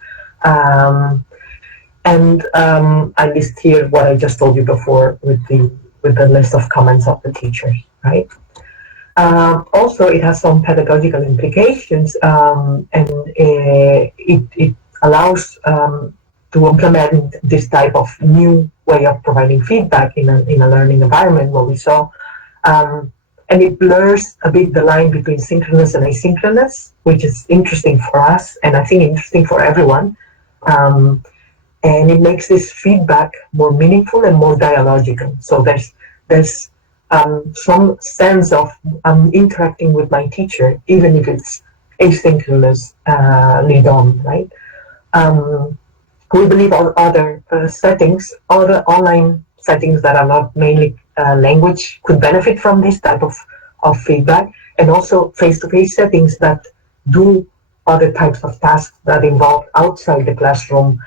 And I list here what I just told you before with the list of comments of the teachers, right? Also, it has some pedagogical implications, and it allows to implement this type of new way of providing feedback in a learning environment, where we saw and it blurs a bit the line between synchronous and asynchronous, which is interesting for us, and I think interesting for everyone. And it makes this feedback more meaningful and more dialogical. So there's some sense of interacting with my teacher, even if it's asynchronous lead on, right? We believe all other settings, other online settings that are not mainly language could benefit from this type of feedback, and also face-to-face settings that do other types of tasks that involve outside the classroom,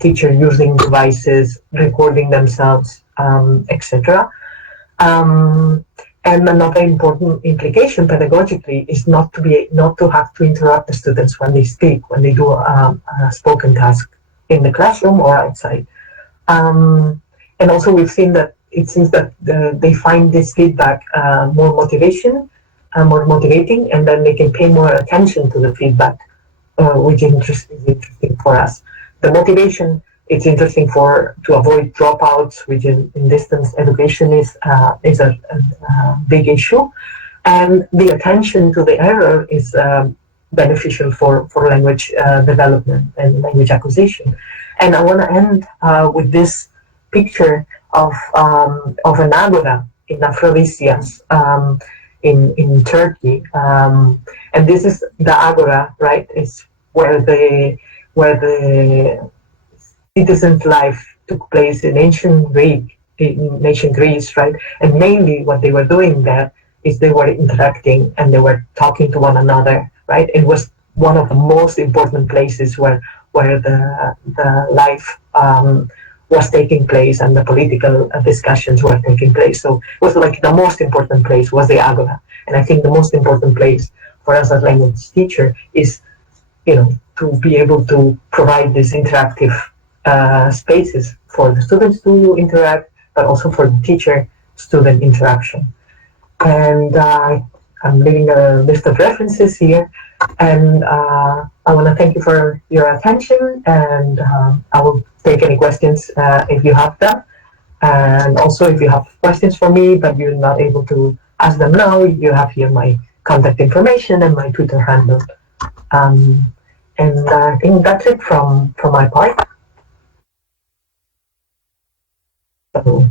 teacher using devices, recording themselves, etc. And another important implication pedagogically is not to have to interrupt the students when they speak, when they do a spoken task in the classroom or outside. And also we've seen that it seems that they find this feedback more motivating, and then they can pay more attention to the feedback, which is interesting for us. The motivation, it's interesting to avoid dropouts, which in distance education is a big issue, and the attention to the error is beneficial for language development and language acquisition. And I want to end with this picture of an agora in Aphrodisias in Turkey, and this is the agora, right? It's where the citizens' life took place in ancient Greece, right? And mainly what they were doing there is they were interacting and they were talking to one another, right? It was one of the most important places where the life was taking place and the political discussions were taking place. So it was like the most important place was the agora. And I think the most important place for us as language teacher is, to be able to provide these interactive spaces for the students to interact, but also for the teacher-student interaction. And I'm leaving a list of references here, and I want to thank you for your attention, and I will take any questions if you have them. And also, if you have questions for me, but you're not able to ask them now, you have here my contact information and my Twitter handle. And I think that's it from my part. So,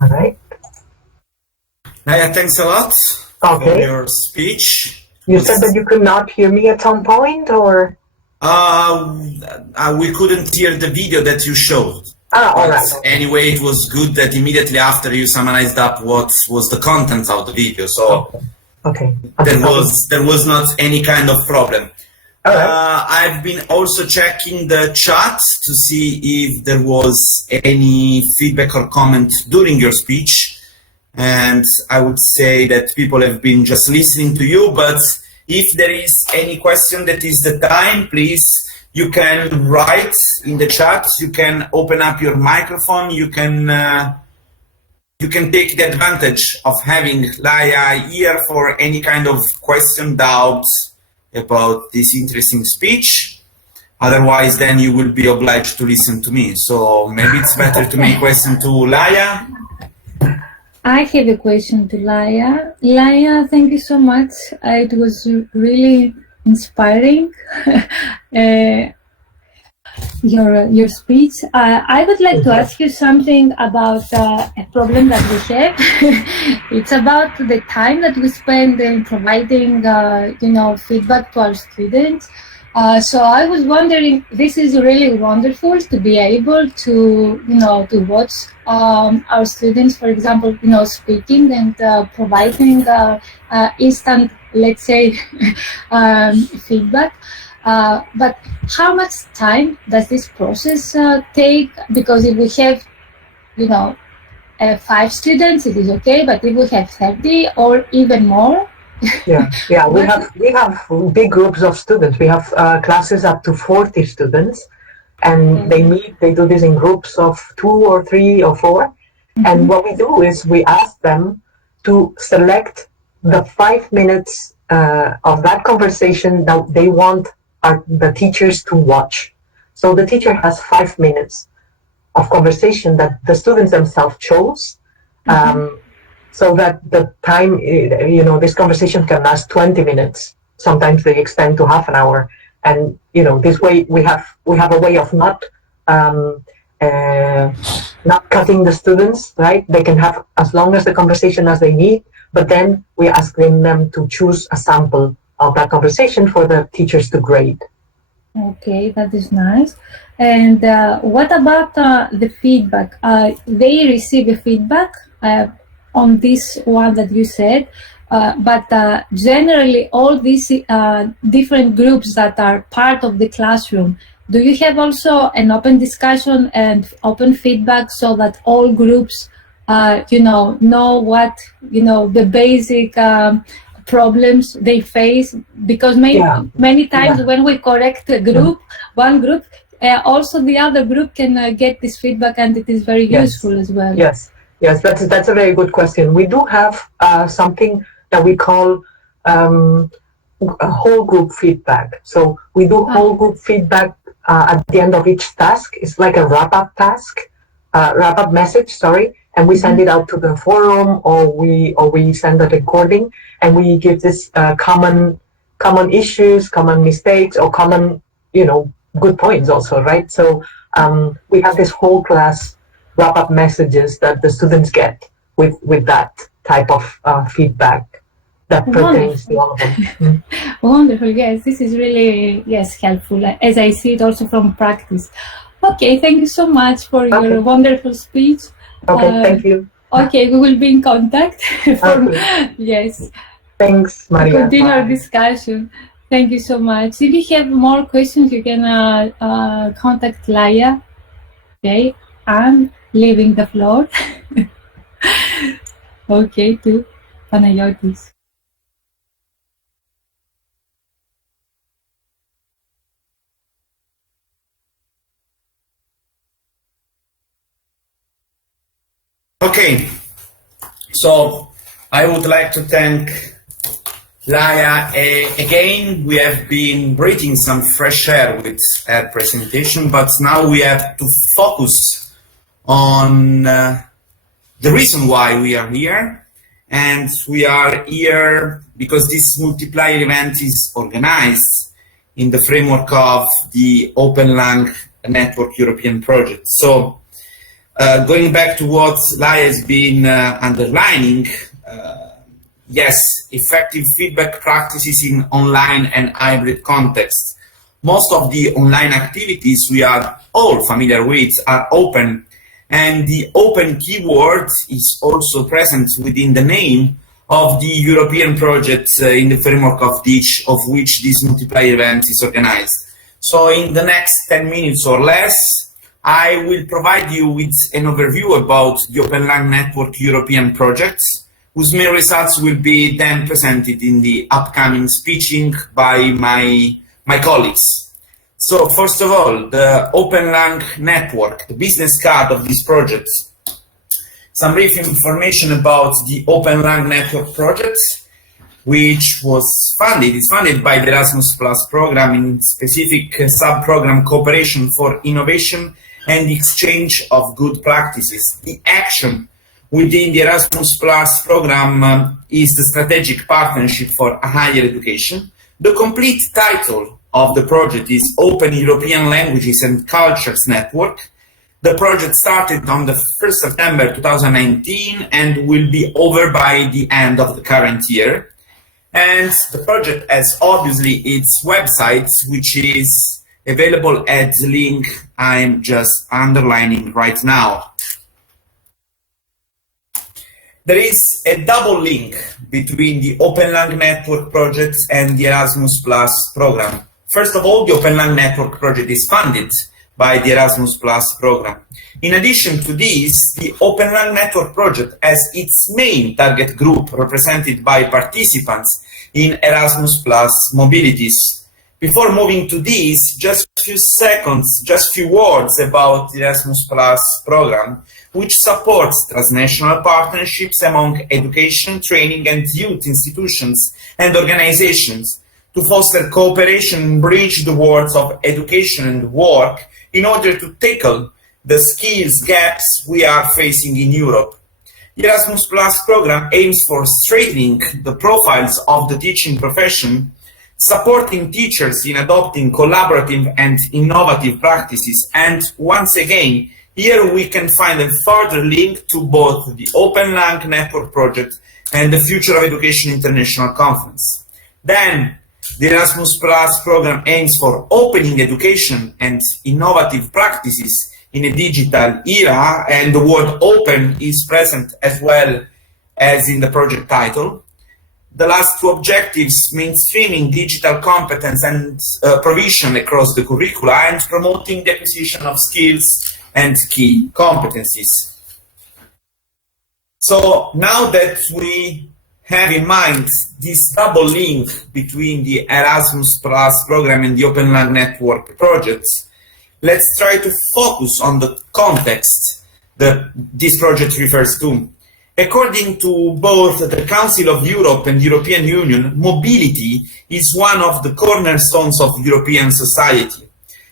all right. Naya, thanks a lot for your speech. You said that you could not hear me at some point, or? We couldn't hear the video that you showed. All right. Anyway, it was good that immediately after you summarized up what was the content of the video. So there was not any kind of problem. I've been also checking the chat to see if there was any feedback or comment during your speech. And I would say that people have been just listening to you, but if there is any question that is the time, please, you can write in the chat, you can open up your microphone, you can take the advantage of having Laia here for any kind of question, doubts about this interesting speech. Otherwise, then you will be obliged to listen to me. So maybe it's better to make a question to Laia. I have a question to Laia. Laia, thank you so much. It was really inspiring, your speech. I would like to ask you something about a problem that we have. It's about the time that we spend in providing, feedback to our students. So I was wondering, this is really wonderful to be able to, to watch our students, for example, speaking and providing instant, let's say, feedback. But how much time does this process take? Because if we have, 5 students, it is okay. But if we have 30 or even more, we have big groups of students. We have classes up to 40 students, and they do this in groups of 2 or 3 or 4. And what we do is we ask them to select the 5 minutes of that conversation that they want the teachers to watch. So the teacher has 5 minutes of conversation that the students themselves chose. So that the time, this conversation can last 20 minutes. Sometimes they extend to half an hour. And, this way we have a way of not cutting the students, right? They can have as long as the conversation as they need, but then we ask them to choose a sample of that conversation for the teachers to grade. Okay, that is nice. And what about the feedback? They receive a feedback on this one that you said, but generally all these different groups that are part of the classroom, do you have also an open discussion and open feedback so that all groups, know what, the basic problems they face? Because many times when we correct a group, one group, also the other group can get this feedback, and it is very useful as well. Yes, that's a very good question. We do have something that we call a whole group feedback. So we do whole group feedback at the end of each task. It's like a wrap-up message, and we send it out to the forum, or we send a recording, and we give this common issues, common mistakes, or common good points also, right? So we have this whole class wrap-up messages that the students get with that type of feedback that pertains to all of them. Wonderful. Yes, this is really helpful, as I see it also from practice. Okay, thank you so much for your wonderful speech. Okay, thank you. Okay, we will be in contact. Yes. Thanks, Maria. Continue our discussion. Thank you so much. If you have more questions, you can contact Laia. Okay, I'm leaving the floor. Okay, to Panayotis. Okay, so I would like to thank Laia again. We have been breathing some fresh air with her presentation, but now we have to focus on the reason why we are here. And we are here because this Multiplier event is organized in the framework of the OpenLang Network European project. So going back to what Laia has been underlining, yes, effective feedback practices in online and hybrid contexts. Most of the online activities we are all familiar with are open, and the open keyword is also present within the name of the European project in the framework of which this Multiplier event is organized. So in the next 10 minutes or less, I will provide you with an overview about the OpenLang Network European projects, whose main results will be then presented in the upcoming speeching by my colleagues. So first of all, the OpenLang Network, the business card of this project. Some brief information about the OpenLang Network project, which is funded by the Erasmus Plus program in specific sub-program cooperation for innovation and exchange of good practices. The action within the Erasmus Plus program is the Strategic Partnership for Higher Education. The complete title of the project is Open European Languages and Cultures Network. The project started on the 1st September 2019 and will be over by the end of the current year. And the project has obviously its website, which is available at the link I'm just underlining right now. There is a double link between the OpenLang Network project and the Erasmus Plus program. First of all, the OpenLang Network project is funded by the Erasmus Plus program. In addition to this, the OpenLang Network project has its main target group represented by participants in Erasmus Plus mobilities. Before moving to this, just a few words about the Erasmus Plus program, which supports transnational partnerships among education, training, and youth institutions and organizations to foster cooperation and bridge the worlds of education and work in order to tackle the skills gaps we are facing in Europe. The Erasmus Plus program aims for straightening the profiles of the teaching profession, supporting teachers in adopting collaborative and innovative practices, and once again, here we can find a further link to both the OpenLang Network project and the Future of Education International Conference. Then, the Erasmus Plus program aims for opening education and innovative practices in a digital era, and the word open is present as well as in the project title. The last two objectives, mainstreaming digital competence and provision across the curricula, and promoting the acquisition of skills and key competencies. So now that we have in mind this double link between the Erasmus Plus program and the OpenLang Network projects, let's try to focus on the context that this project refers to. According to both the Council of Europe and European Union, mobility is one of the cornerstones of European society.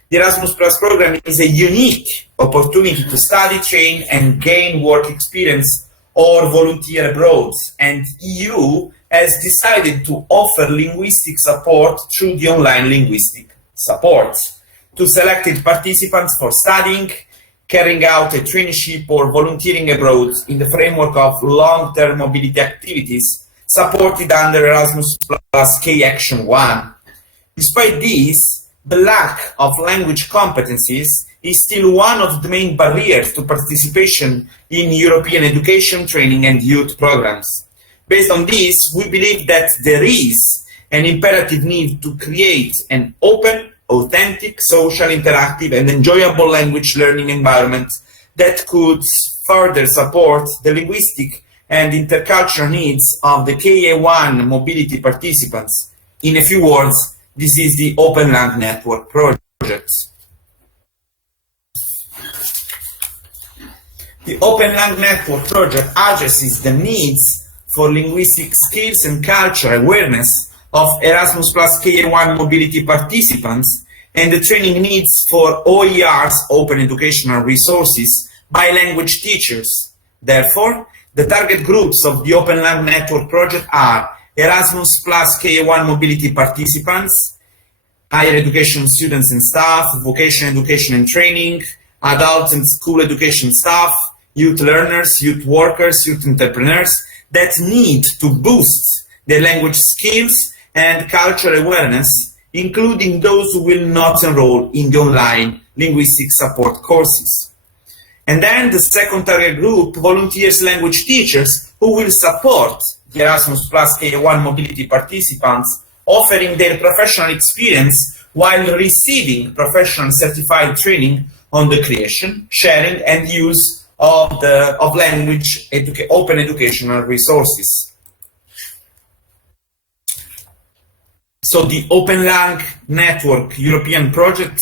The Erasmus Plus program is a unique opportunity to study, train, and gain work experience or volunteer abroad, and EU has decided to offer linguistic support through the online linguistic support to selected participants for studying, carrying out a traineeship or volunteering abroad in the framework of long-term mobility activities supported under Erasmus Plus K Action 1. Despite this, the lack of language competencies is still one of the main barriers to participation in European education, training, and youth programs. Based on this, we believe that there is an imperative need to create an open, authentic, social, interactive, and enjoyable language learning environment that could further support the linguistic and intercultural needs of the KA1 mobility participants. In a few words, this is the OpenLang Network project. The OpenLang Network project addresses the needs for linguistic skills and cultural awareness of Erasmus Plus KA1 mobility participants and the training needs for OER's open educational resources by language teachers. Therefore, the target groups of the OpenLang Network project are Erasmus Plus KA1 mobility participants, higher education students and staff, vocational education and training, adult and school education staff, youth learners, youth workers, youth entrepreneurs that need to boost their language skills and cultural awareness, including those who will not enroll in the online linguistic support courses. And then the second target group, volunteers language teachers, who will support the Erasmus Plus K1 mobility participants, offering their professional experience while receiving professional certified training on the creation, sharing, and use of language open educational resources. So the OpenLang Network European project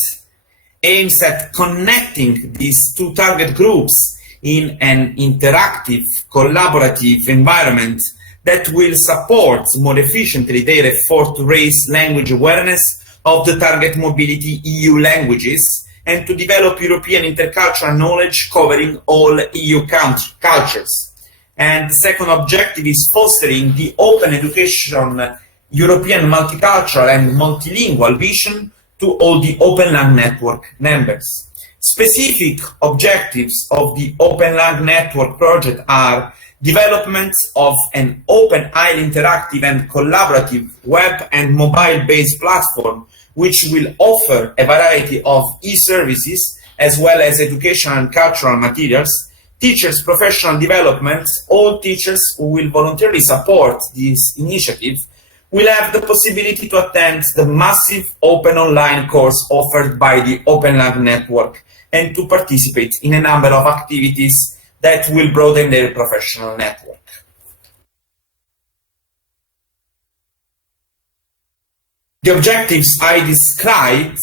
aims at connecting these two target groups in an interactive, collaborative environment that will support more efficiently their effort to raise language awareness of the target mobility EU languages and to develop European intercultural knowledge covering all EU cultures. And the second objective is fostering the open education European multicultural and multilingual vision to all the OpenLang Network members. Specific objectives of the OpenLang Network project are development of an open, highly interactive and collaborative web and mobile-based platform which will offer a variety of e-services as well as educational and cultural materials, teachers' professional development. All teachers who will voluntarily support this initiative will have the possibility to attend the massive open online course offered by the OpenLang Network and to participate in a number of activities that will broaden their professional network. The objectives I described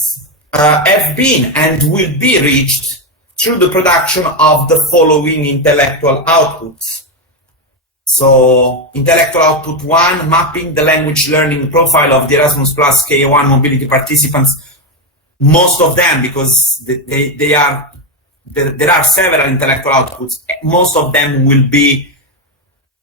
have been and will be reached through the production of the following intellectual outputs. So, intellectual output 1, mapping the language learning profile of the Erasmus Plus K1 mobility participants, most of them because they are there are several intellectual outputs. Most of them will be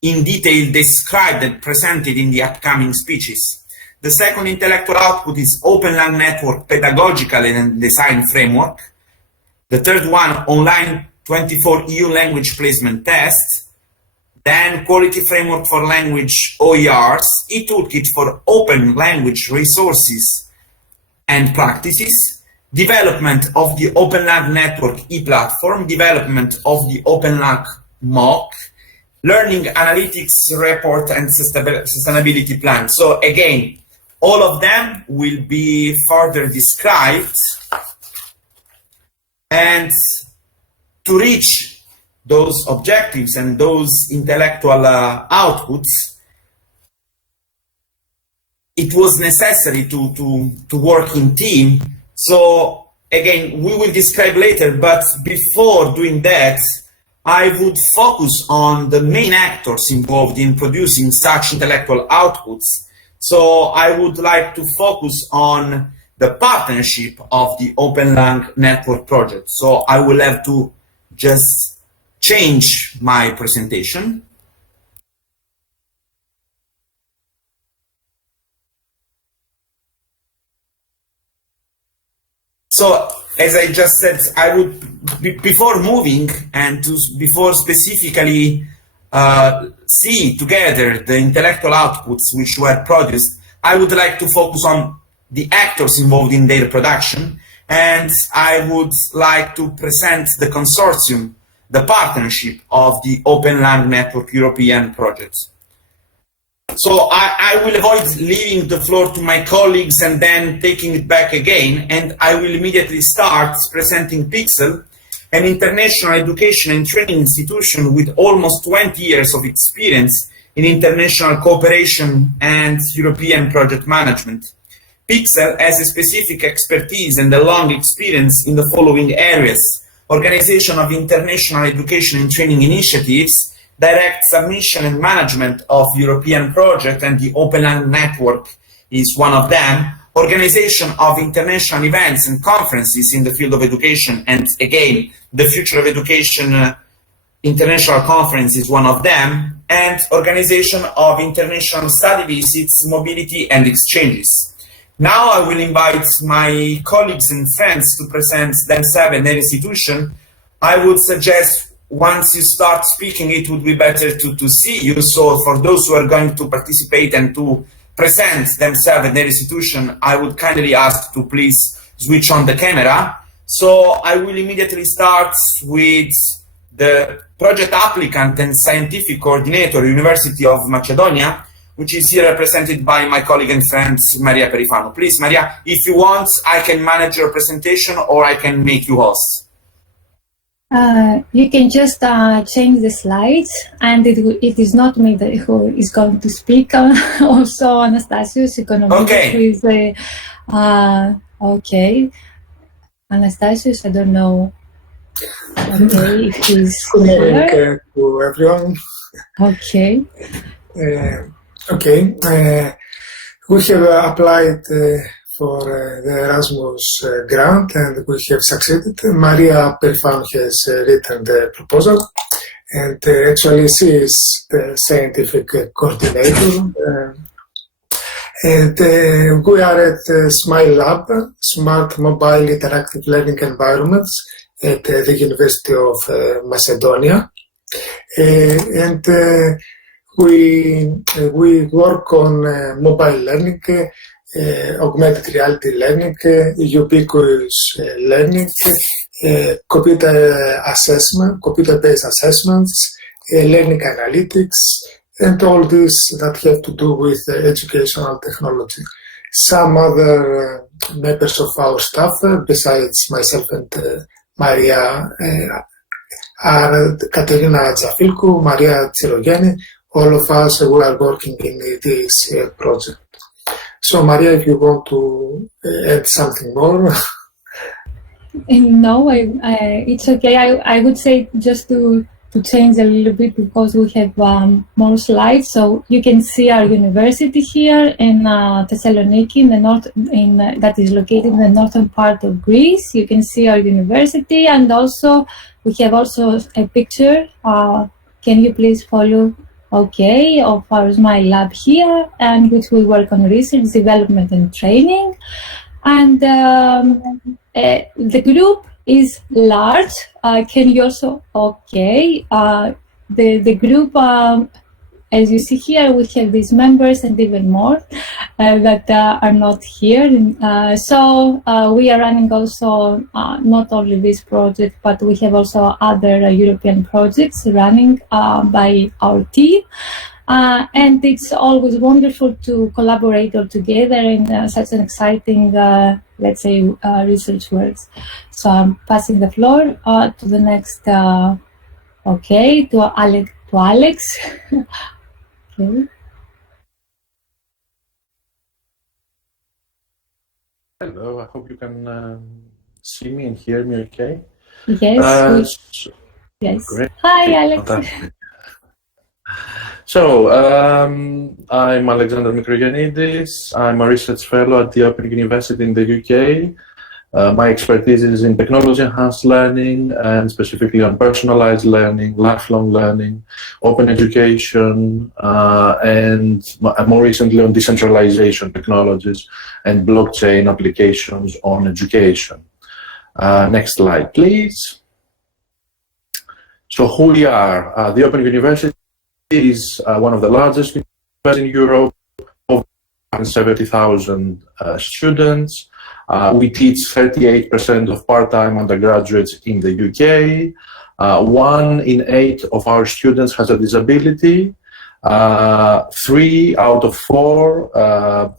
in detail described and presented in the upcoming speeches. The second intellectual output is OpenLang Network Pedagogical and Design Framework. The third one, Online 24 EU Language Placement Test. Then Quality Framework for Language OERs, e-toolkit for open language resources and practices, development of the OpenLang Network e-platform, development of the OpenLang MOOC, learning analytics report and sustainability plan. So again, all of them will be further described, and to reach those objectives and those intellectual outputs, it was necessary to work in team. So again, we will describe later, but before doing that, I would focus on the main actors involved in producing such intellectual outputs. So I would like to focus on the partnership of the OpenLang Network project. So I will have to just change my presentation. So as I just said, I would, before moving and before specifically see together the intellectual outputs which were produced, I would like to focus on the actors involved in their production, and I would like to present the consortium, the partnership of the OpenLang Network European project. So I will avoid leaving the floor to my colleagues and then taking it back again, and I will immediately start presenting Pixel, an international education and training institution with almost 20 years of experience in international cooperation and European project management. Pixel has a specific expertise and a long experience in the following areas: organization of international education and training initiatives, direct submission and management of European project, and the OpenLang network is one of them, organization of international events and conferences in the field of education, and again, the Future of Education International Conference is one of them, and organization of international study visits, mobility, and exchanges. Now I will invite my colleagues and friends to present themselves and their institution. I would suggest once you start speaking, it would be better to see you. So for those who are going to participate and to present themselves and their institution, I would kindly ask to please switch on the camera. So I will immediately start with the project applicant and scientific coordinator, University of Macedonia, which is here represented by my colleague and friend, Maria Perifano. Please, Maria, if you want, I can manage your presentation or I can make you host. You can just change the slides, and it is not me who is going to speak. Also, Anastasios is going to be okay. Anastasios, I don't know. Okay, if he's good morning to everyone. Okay. We have applied for the Erasmus grant, and we have succeeded. Maria Perifano has written the proposal, and actually she is the scientific coordinator. And we are at SMILE Lab, Smart Mobile Interactive Learning Environments at the University of Macedonia. And we work on mobile learning, augmented reality learning, ubiquitous learning, computer assessment, computer-based assessments, learning analytics, and all this that have to do with educational technology. Some other members of our staff, besides myself and Maria, are Katerina Zafilku, Maria Tsirogeni. All of us, we are working in this project. So, Maria, if you want to add something more. No, it's okay. I would say just to to change a little bit because we have more slides. So you can see our university here in Thessaloniki, in the north, that is located in the northern part of Greece. You can see our university, and also we have also a picture. Can you please follow? Okay, of my lab here, and which we work on research, development, and training. And the group is large. Can you also, okay, the group, as you see here, we have these members and even more that are not here. So we are running also not only this project, but we have also other European projects running by our team. And it's always wonderful to collaborate all together in such an exciting, let's say, research work. So I'm passing the floor to the next, okay, to Alex. Okay. Hello, I hope you can see me and hear me okay. Yes. Yes. Great. Hi, Alex. So, I'm Alexander Mikroyanidis. I'm a research fellow at the Open University in the UK. My expertise is in technology-enhanced learning and specifically on personalized learning, lifelong learning, open education, and more recently on decentralization technologies and blockchain applications on education. Next slide, please. So who we are? The Open University is one of the largest universities in Europe, over 70,000 students. We teach 38% of part-time undergraduates in the UK. 1 in 8 of our students has a disability. 3 out of 4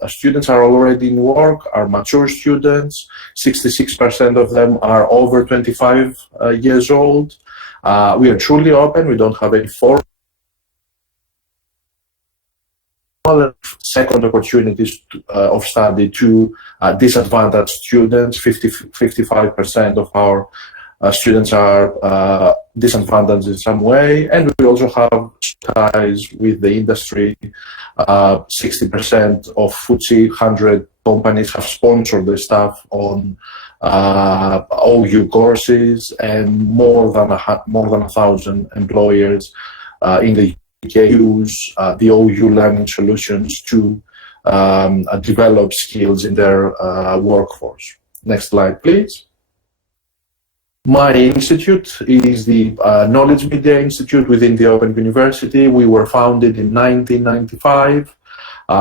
students are already in work, are mature students. 66% of them are over 25 years old. We are truly open. We don't have any formal second opportunities of study to disadvantaged students. 55% of our students are disadvantaged in some way, and we also have ties with the industry. 60% of FTSE 100 companies have sponsored their staff on OU courses, and more than 1,000 employers in the UK use the OU learning solutions to develop skills in their workforce. Next slide, please. My institute is the Knowledge Media Institute within the Open University. We were founded in 1995.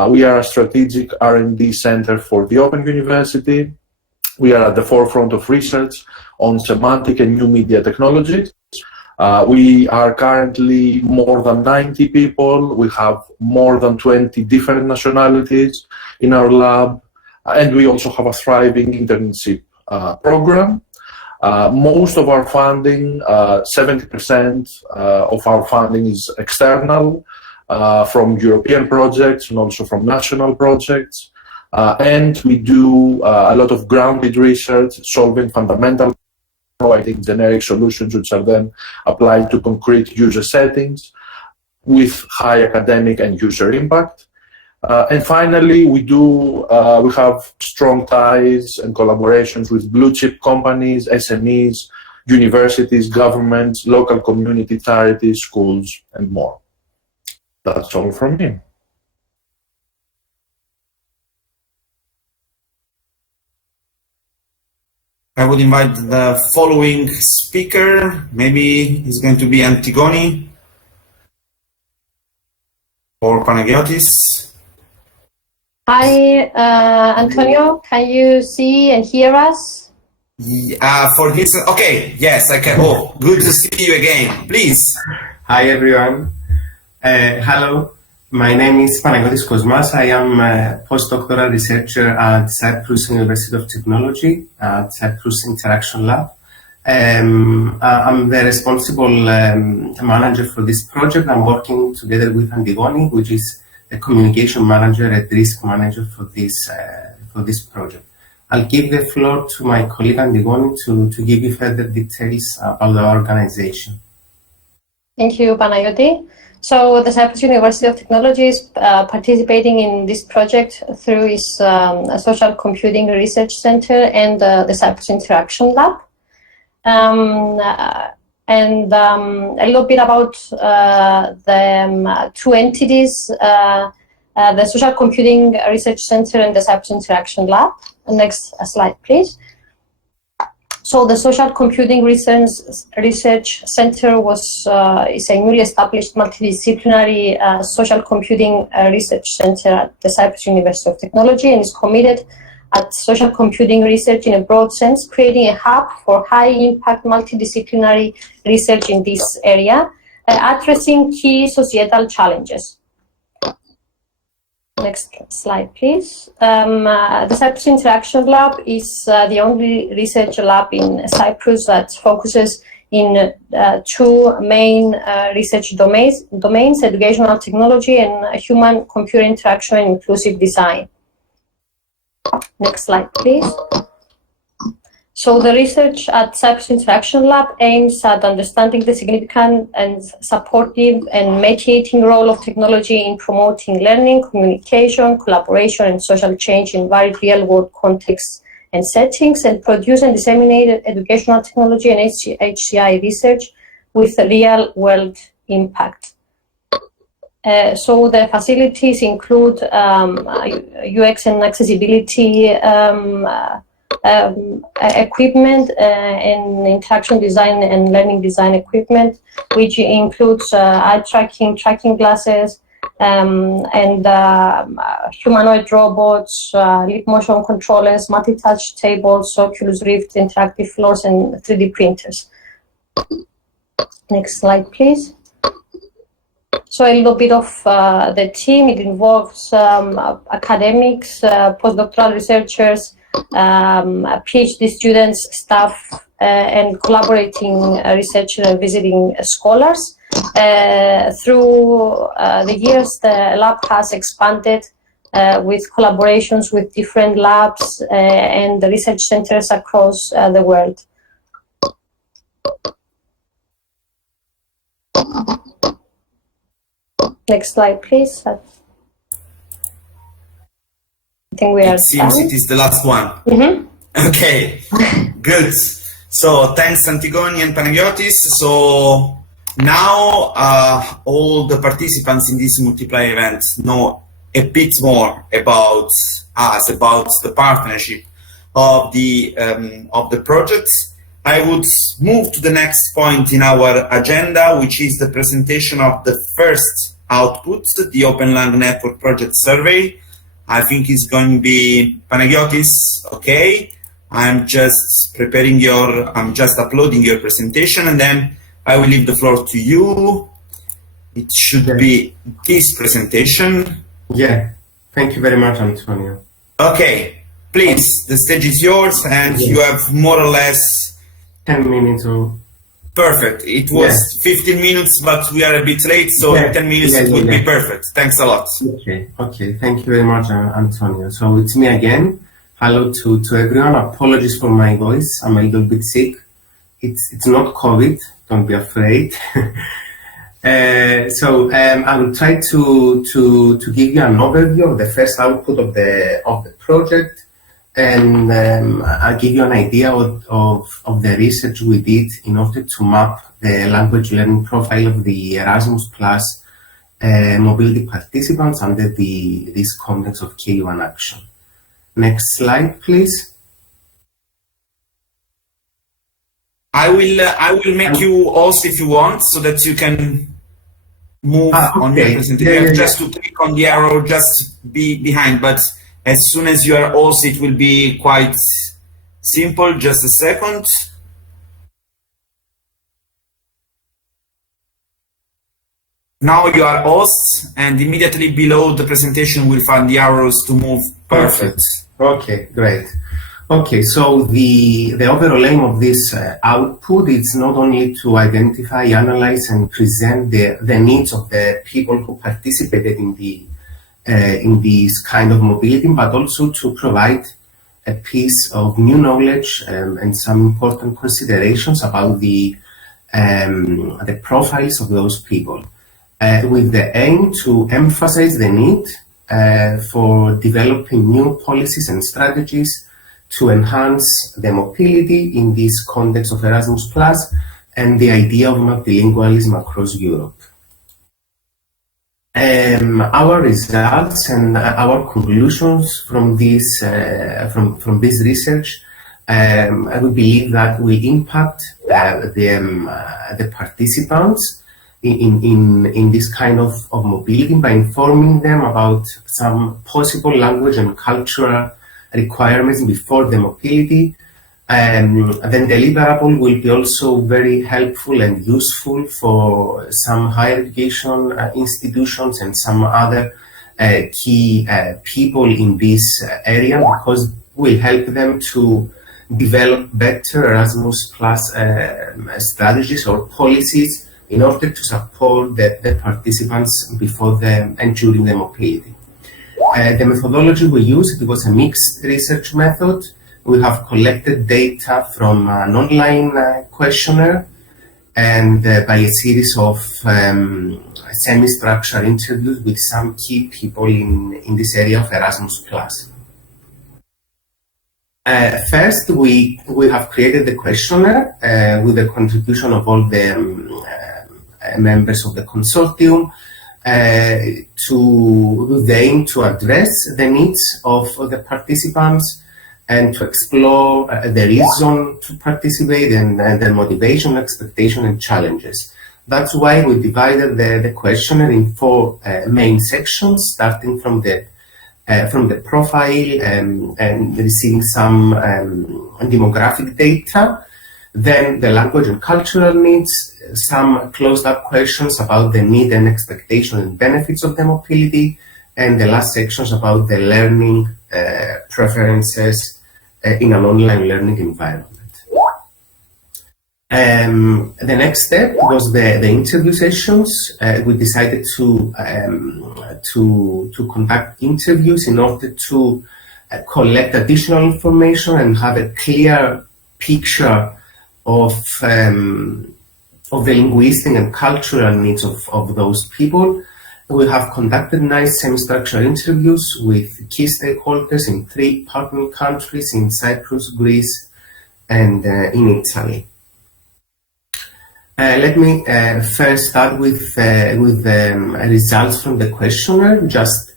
We are a strategic R&D center for the Open University. We are at the forefront of research on semantic and new media technologies. We are currently more than 90 people. We have more than 20 different nationalities in our lab, and we also have a thriving internship program. Most of our funding, 70% of our funding is external, from European projects and also from national projects. And we do a lot of grounded research, solving fundamental, providing generic solutions which are then applied to concrete user settings with high academic and user impact. And finally, we have strong ties and collaborations with blue chip companies, SMEs, universities, governments, local community charities, schools, and more. That's all from me. I would invite the following speaker. Maybe it's going to be Antigoni or Panagiotis. Hi, Antonio. Can you see and hear us? For his, okay, yes, I can. Oh, good to see you again. Please. Hi, everyone. Hello. My name is Panagiotis Kosmas. I am a postdoctoral researcher at Cyprus University of Technology at Cyprus Interaction Lab. I'm the responsible manager for this project. I'm working together with Antigoni, which is a communication manager and risk manager for this project. I'll give the floor to my colleague Antigoni to give you further details about the organization. Thank you, Panayoti. So the Cyprus University of Technology is participating in this project through its Social Computing Research Center and the Cyprus Interaction Lab. And a little bit about the two entities, the Social Computing Research Center and the Cyprus Interaction Lab. Next slide, please. So the Social Computing Research Center is a newly established multidisciplinary social computing research center at the Cyprus University of Technology, and is committed at social computing research in a broad sense, creating a hub for high-impact multidisciplinary research in this area, addressing key societal challenges. Next slide, please. The Cyprus Interaction Lab is the only research lab in Cyprus that focuses in two main research domains, educational technology and human-computer interaction and inclusive design. Next slide, please. So the research at Cyprus Interaction Lab aims at understanding the significant and supportive and mediating role of technology in promoting learning, communication, collaboration, and social change in varied real-world contexts and settings, and produce and disseminate educational technology and HCI research with real-world impact. So the facilities include UX and accessibility equipment and interaction design and learning design equipment, which includes eye tracking glasses, and humanoid robots, lip motion controllers, multi-touch tables, Oculus Rift, interactive floors, and 3D printers. Next slide, please. So a little bit of the team. It involves academics, postdoctoral researchers, PhD students, staff, and collaborating researchers and visiting scholars. Through the years, the lab has expanded with collaborations with different labs and the research centers across the world. Next slide, please. I think we are It seems done. it is the last one. Mm-hmm. Okay, good. So thanks, Antigone and Panagiotis. So now all the participants in this Multiplier event know a bit more about us, about the partnership of the project. I would move to the next point in our agenda, which is the presentation of the first output, the OpenLang Network Project Survey. I think it's going to be Panagiotis. Okay, I'm just uploading your presentation, and then I will leave the floor to you. It should be this presentation. Yeah, thank you very much, Antonio. Okay, please, the stage is yours, and you have more or less 10 minutes or... Perfect. It was 15 minutes, but we are a bit late, so 10 minutes would be perfect. Thanks a lot. Okay. Thank you very much, Antonio. So it's me again. Hello to everyone. Apologies for my voice. I'm a little bit sick. It's not COVID. Don't be afraid. So I will try to give you an overview of the first output of the project, and I'll give you an idea of the research we did in order to map the language learning profile of the Erasmus Plus mobility participants under this context of K1 action. Next slide, please. I will make you host if you want, so that you can move on your presentation. You have just to click on the arrow, just be behind, but as soon as you are host, it will be quite simple. Just a second. Now you are host, and immediately below the presentation we'll find the arrows to move. Perfect. Okay, great. Okay, so the overall aim of this output is not only to identify, analyze, and present the needs of the people who participated in this kind of mobility, but also to provide a piece of new knowledge and some important considerations about the the profiles of those people, with the aim to emphasize the need for developing new policies and strategies to enhance the mobility in this context of Erasmus Plus and the idea of multilingualism across Europe. Our results and our conclusions from this research, we believe that will impact the participants in this kind of mobility by informing them about some possible language and cultural requirements before the mobility. Then the deliverable will be also very helpful and useful for some higher education institutions and some other key people in this area, because will help them to develop better Erasmus Plus strategies or policies in order to support the participants before and during the mobility. The methodology we used, it was a mixed research method. We have collected data from an online questionnaire and by a series of semi-structured interviews with some key people in this area of Erasmus+. First, we have created the questionnaire with the contribution of all the members of the consortium with the aim to address the needs of the participants and to explore the reason to participate and their motivation, expectation, and challenges. That's why we divided the questionnaire in 4 main sections, starting from the profile and receiving some demographic data, then the language and cultural needs, some closed-up questions about the need and expectation and benefits of the mobility, and the last sections about the learning preferences in an online learning environment. The next step was the interview sessions. We decided to conduct interviews in order to collect additional information and have a clear picture of the linguistic and cultural needs of those people. We have conducted nice semi-structured interviews with key stakeholders in 3 partner countries, in Cyprus, Greece, and in Italy. Let me first start with the results from the questionnaire, just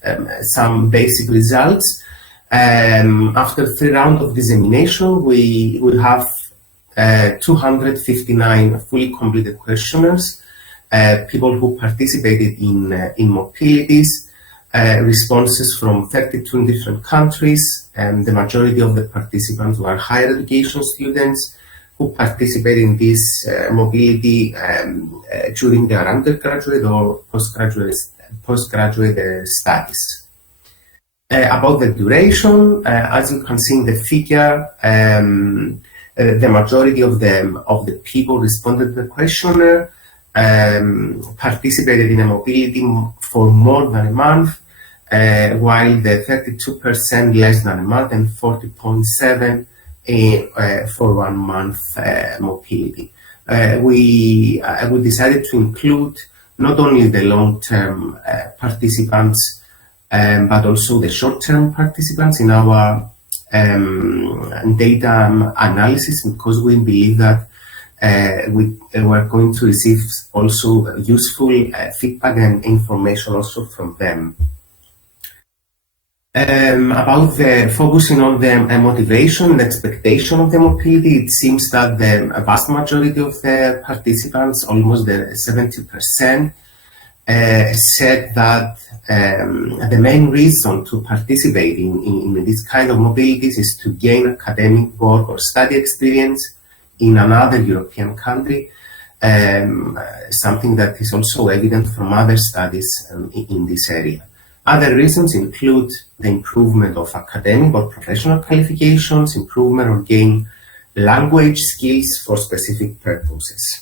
some basic results. After 3 rounds of dissemination, we have 259 fully completed questionnaires, people who participated in mobilities, responses from 32 different countries, and the majority of the participants were higher education students who participated in this mobility during their undergraduate or postgraduate studies. About the duration, as you can see in the figure, the majority of the people responded to the questionnaire participated in a mobility for more than a month, while the 32% less than a month and 40.7% for 1 month mobility. We decided to include not only the long-term participants, but also the short-term participants in our data analysis, because we believe that we were going to receive also useful feedback and information also from them. About the focusing on the motivation and expectation of the mobility, it seems that the vast majority of the participants, almost 70%, said that the main reason to participate in this kind of mobilities is to gain academic work or study experience in another European country, something that is also evident from other studies in this area. Other reasons include the improvement of academic or professional qualifications, improvement or gain language skills for specific purposes.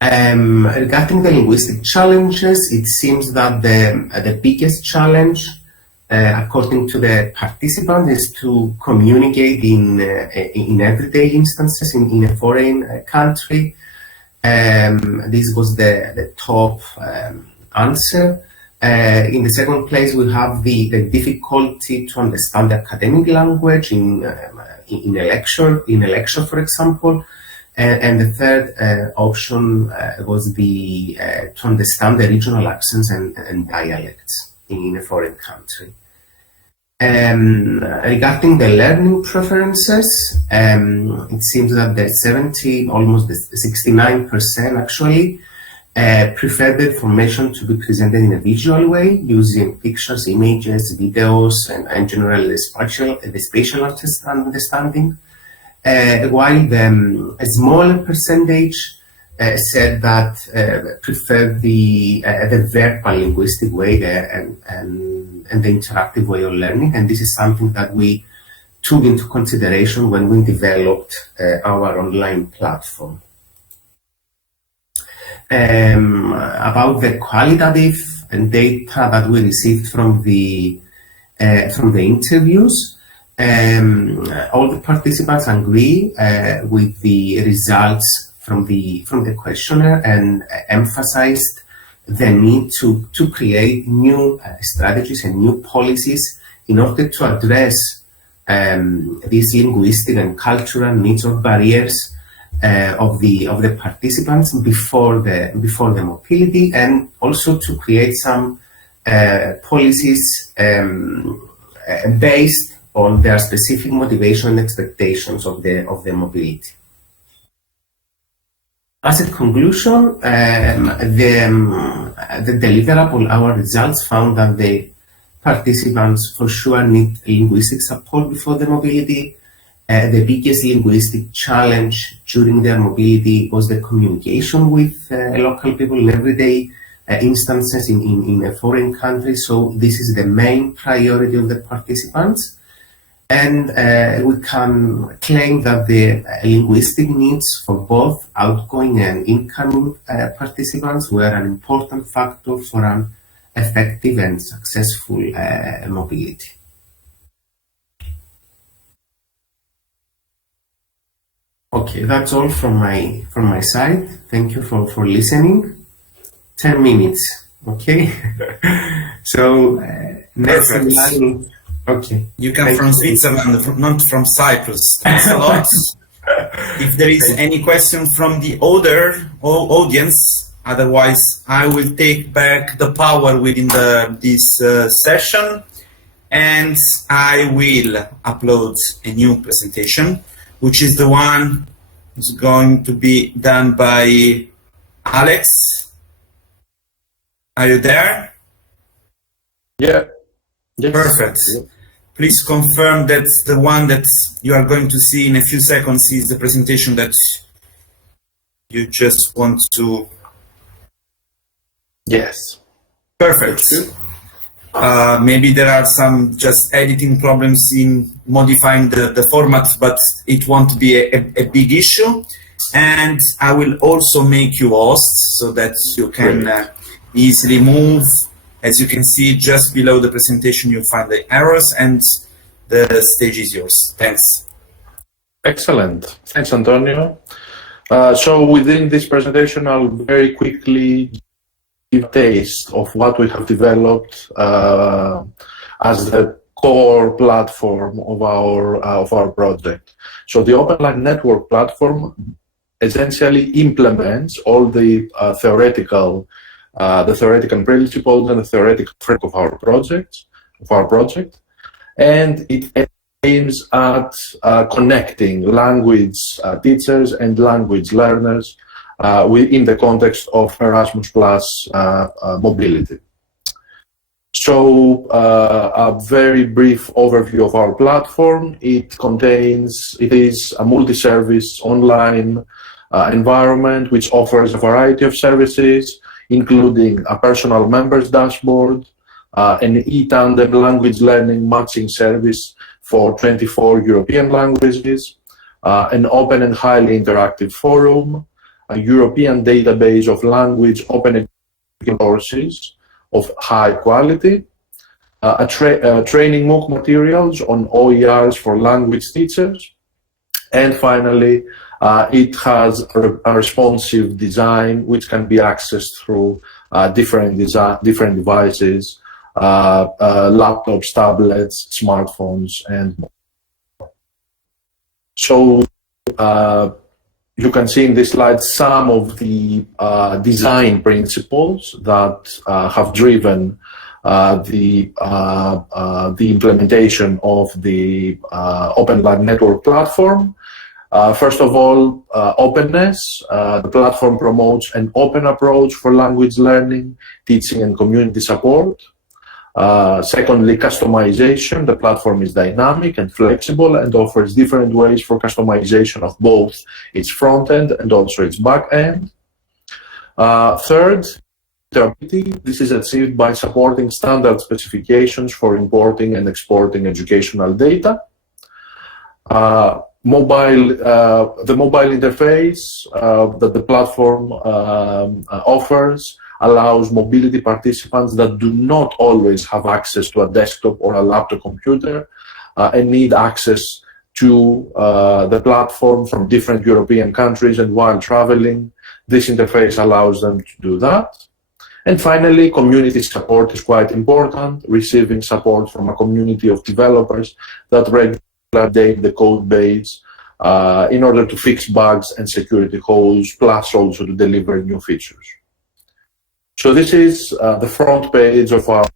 Regarding the linguistic challenges, it seems that the biggest challenge according to the participant, is to communicate in everyday instances in a foreign country. This was the top answer. In the second place, we have the difficulty to understand the academic language in a lecture, for example. And the third option was to understand the regional accents and dialects in a foreign country. Regarding the learning preferences, it seems that almost 69% actually, prefer the information to be presented in a visual way, using pictures, images, videos, and general the spatial understanding. While a smaller percentage said that prefer the verbal linguistic way and the interactive way of learning, and this is something that we took into consideration when we developed our online platform. About the qualitative data that we received from the interviews, all the participants agree with the results from the questionnaire and emphasized the need to create new strategies and new policies in order to address these linguistic and cultural needs or barriers of the participants before the mobility, and also to create some policies based on their specific motivation and expectations of the mobility. As a conclusion, the deliverable, our results found that the participants for sure need linguistic support before the mobility. The biggest linguistic challenge during their mobility was the communication with local people in everyday instances in a foreign country. So this is the main priority of the participants. And we can claim that the linguistic needs for both outgoing and incoming participants were an important factor for an effective and successful mobility. Okay, that's all from my side. Thank you for listening. 10 minutes, okay? So next in line. Okay. You come from Switzerland, not from Cyprus. Thanks a lot. If there is any question from the audience, otherwise I will take back the power within this session, and I will upload a new presentation, which is the one that's going to be done by Alex. Are you there? Yeah. Yes. Perfect. Yeah. Please confirm that the one that you are going to see in a few seconds is the presentation that you just want to... Yes. Perfect. Maybe there are some just editing problems in modifying the format, but it won't be a big issue. And I will also make you host so that you can easily move. As you can see, just below the presentation, you'll find the arrows, and the stage is yours. Thanks. Excellent. Thanks, Antonio. So within this presentation, I'll very quickly give a taste of what we have developed as the core platform of our project. So the OpenLang network platform essentially implements all the theoretical principles and the theoretical framework of our project, and it aims at connecting language teachers and language learners in the context of Erasmus Plus mobility. So a very brief overview of our platform. It is a multi-service online environment which offers a variety of services, including a personal members dashboard, an e-tandem language learning matching service for 24 European languages, an open and highly interactive forum, a European database of language open courses of high quality, training MOOC materials on OERs for language teachers. And finally, it has a responsive design which can be accessed through different devices, laptops, tablets, smartphones, and more. So you can see in this slide some of the design principles that have driven the implementation of the OpenLang network platform. First of all, openness. The platform promotes an open approach for language learning, teaching, and community support. Secondly, customization. The platform is dynamic and flexible and offers different ways for customization of both its front end and also its back end. Third, interoperability. This is achieved by supporting standard specifications for importing and exporting educational data. The mobile interface that the platform offers allows mobility participants that do not always have access to a desktop or a laptop computer and need access to the platform from different European countries, and while traveling, this interface allows them to do that. And finally, community support is quite important, receiving support from a community of developers that regularly update the code base in order to fix bugs and security holes, plus also to deliver new features. So this is the front page of our.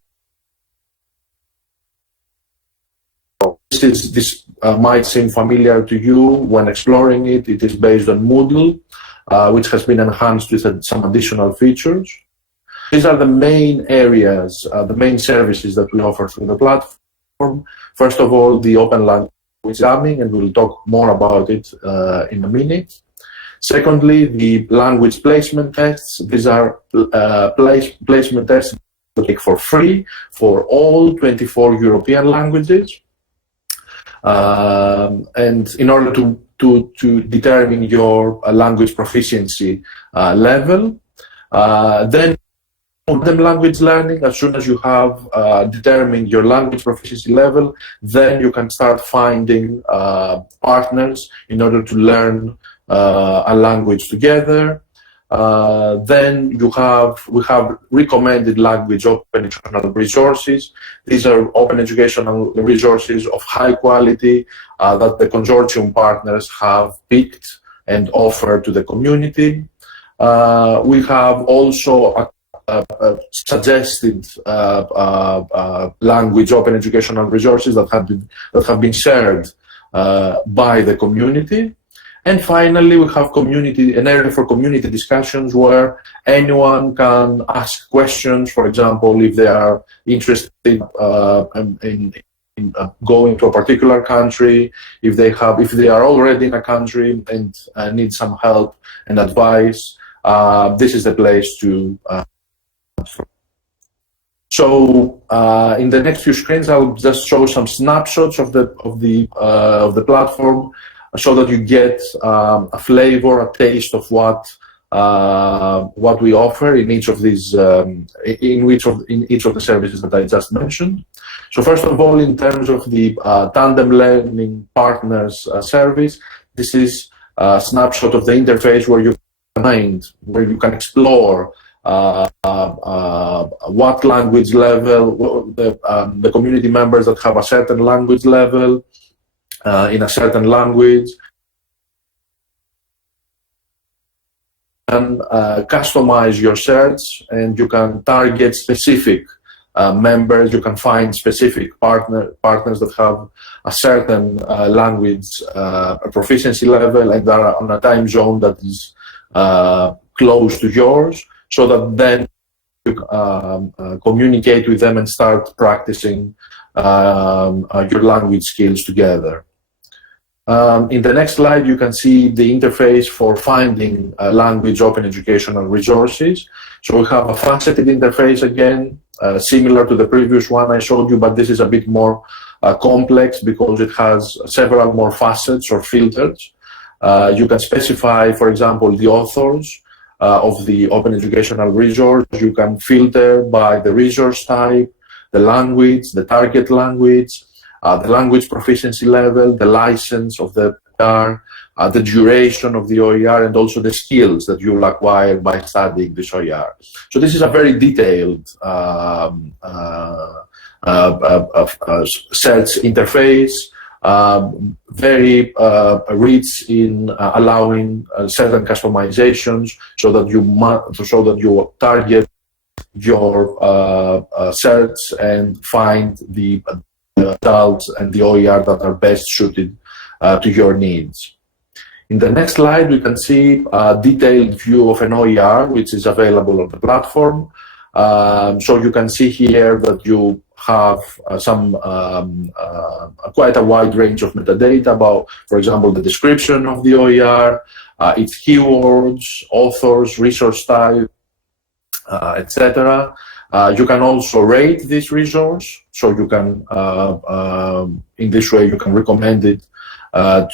This might seem familiar to you when exploring it. It is based on Moodle, which has been enhanced with some additional features. These are the main areas, the main services that we offer through the platform. First of all, the OpenLang programming, and we'll talk more about it in a minute. Secondly, the language placement tests. These are placement tests that take for free for all 24 European languages. And in order to determine your language proficiency level, then language learning, as soon as you have determined your language proficiency level, then you can start finding partners in order to learn a language together. Then we have recommended language open educational resources. These are open educational resources of high quality that the consortium partners have picked and offer to the community. We have also suggested language open educational resources that have been shared by the community. And finally, we have an area for community discussions where anyone can ask questions. For example, if they are interested in going to a particular country, if they are already in a country and need some help and advice, this is the place to. So in the next few screens, I'll just show some snapshots of the platform, so that you get a flavor, a taste of what we offer in each of these in each of the services that I just mentioned. So first of all, in terms of the Tandem Learning Partners service, this is a snapshot of the interface where you can explore what language level the community members that have a certain language level in a certain language, and customize your search, and you can target specific members. You can find specific partners that have a certain language proficiency level and are on a time zone that is close to yours, so that then you communicate with them and start practicing your language skills together. In the next slide, you can see the interface for finding language open educational resources. So we have a faceted interface again, similar to the previous one I showed you, but this is a bit more complex because it has several more facets or filters. You can specify, for example, the authors of the open educational resource. You can filter by the resource type. the language, the target language, the language proficiency level, the license of the OER, the duration of the OER, and also the skills that you will acquire by studying this OER. So this is a very detailed search interface, very rich in allowing certain customizations, so that you target your search and find the results and the OER that are best suited to your needs. In the next slide, we can see a detailed view of an OER, which is available on the platform. So you can see here that you have quite a wide range of metadata about, for example, the description of the OER, its keywords, authors, resource type, etc. You can also rate this resource, so you can, in this way, you can recommend it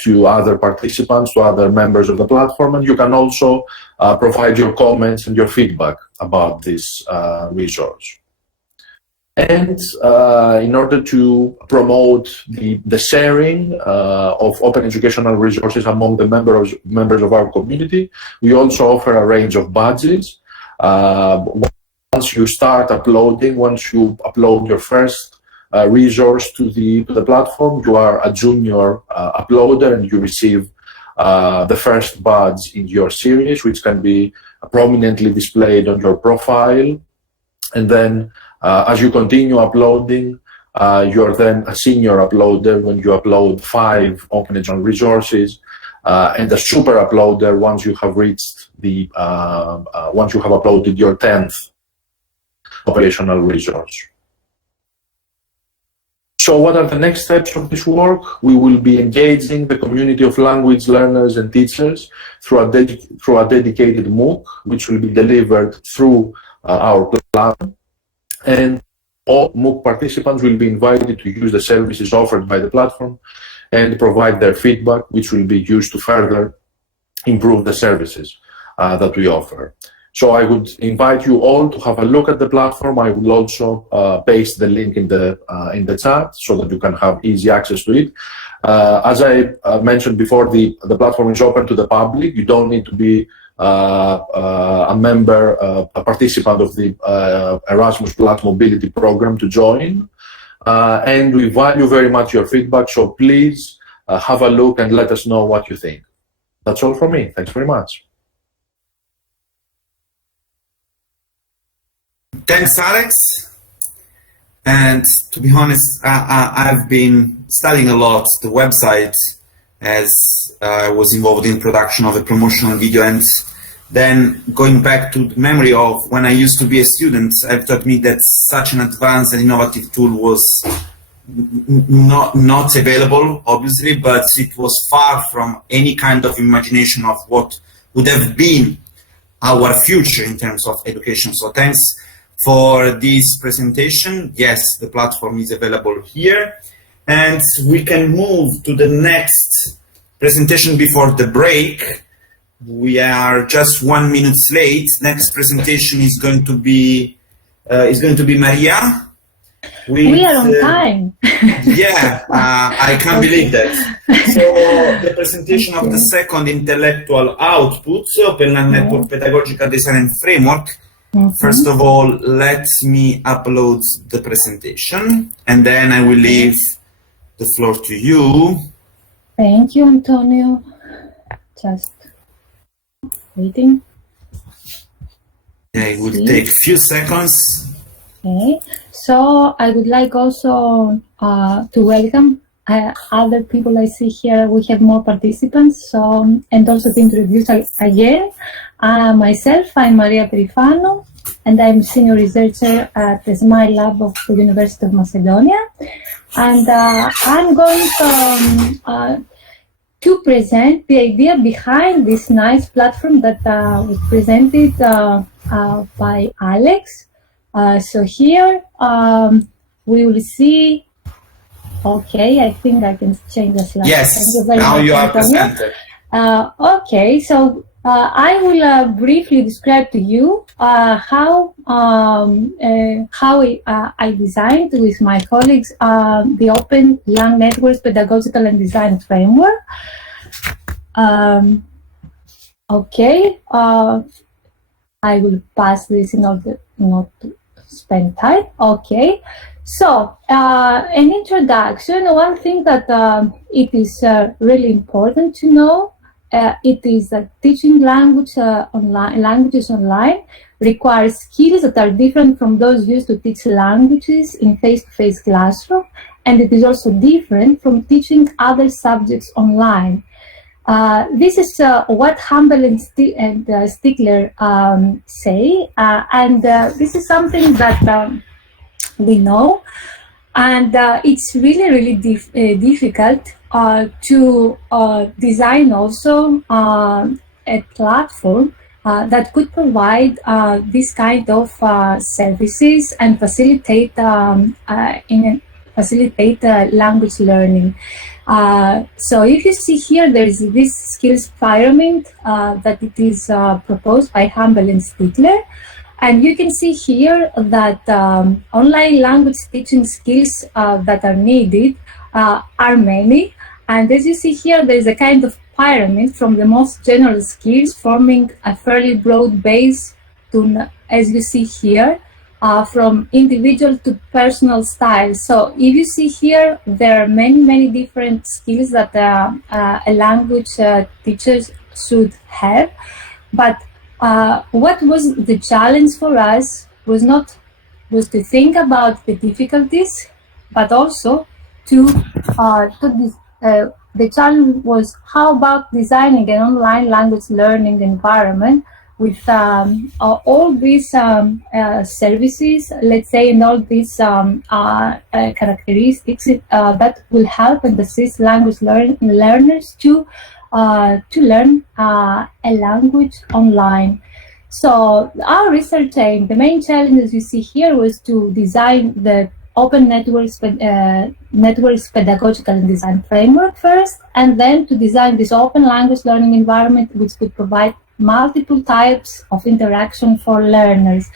to other participants, to other members of the platform, and you can also provide your comments and your feedback about this resource. And in order to promote the sharing of open educational resources among the members of our community, we also offer a range of badges. Once you start uploading, once you upload your first resource to the platform, you are a junior uploader, and you receive the first badge in your series, which can be prominently displayed on your profile. And then as you continue uploading, you're then a senior uploader when you upload 5 open educational resources, and a super uploader once you have reached the once you have uploaded your 10th operational resource. So what are the next steps of this work? We will be engaging the community of language learners and teachers through a dedicated MOOC, which will be delivered through our platform. And all MOOC participants will be invited to use the services offered by the platform and provide their feedback, which will be used to further improve the services that we offer. So I would invite you all to have a look at the platform. I will also paste the link in the chat so that you can have easy access to it. As I mentioned before, the platform is open to the public. You don't need to be a member, a participant of the Erasmus Plus Mobility Program to join. And we value very much your feedback, so please have a look and let us know what you think. That's all from me. Thanks very much. Thanks, Alex. And to be honest, I've been studying a lot the website as I was involved in production of a promotional video, and then going back to the memory of when I used to be a student, I've taught me that such an advanced and innovative tool was not available, obviously, but it was far from any kind of imagination of what would have been our future in terms of education. So thanks for this presentation. Yes, the platform is available here, and we can move to the next presentation before the break. We are just 1 minute late. Next presentation is going to be Maria. We are on time. Yeah, I can't believe that. So the presentation of the second intellectual output, OpenLang Network Pedagogical Design and Framework. First of all, let me upload the presentation, and then I will leave the floor to you. Thank you, Antonio. Just waiting. Yeah, it will take a few seconds. Okay, so I would like also to welcome other people I see here. We have more participants, so, and also to introduce again myself. I'm Maria Perifano, and I'm senior researcher at the SMILE Lab of the University of Macedonia. And I'm going to present the idea behind this nice platform that was presented by Alex. So here we will see. Okay, I think I can change the slide. Yes, now you are presented. Okay, so I will briefly describe to you how I designed with my colleagues the OpenLang Networks Pedagogical and Design Framework. Okay, I will pass this in order not to spend time. Okay, so an introduction. One thing that it is really important to know. It is that teaching languages online requires skills that are different from those used to teach languages in face-to-face classroom, and it is also different from teaching other subjects online. This is what Humble and Stickler say, and this is something that we know, and it's really difficult to design also a platform that could provide this kind of services and facilitate language learning. So if you see here, there is this skills pyramid that it is proposed by Humble and Stickler. And you can see here that online language teaching skills that are needed are many. And as you see here, there is a kind of pyramid from the most general skills forming a fairly broad base to, as you see here, from individual to personal style. So if you see here, there are many different skills that a language teacher should have. But what was the challenge for us was to think about the difficulties, but also the challenge was how about designing an online language learning environment with all these services, let's say, and all these characteristics that will help and assist language learners to learn a language online. So our research aim, the main challenge as you see here, was to design the Open Networks Pedagogical and Design Framework first, and then to design this open language learning environment which could provide multiple types of interaction for learners.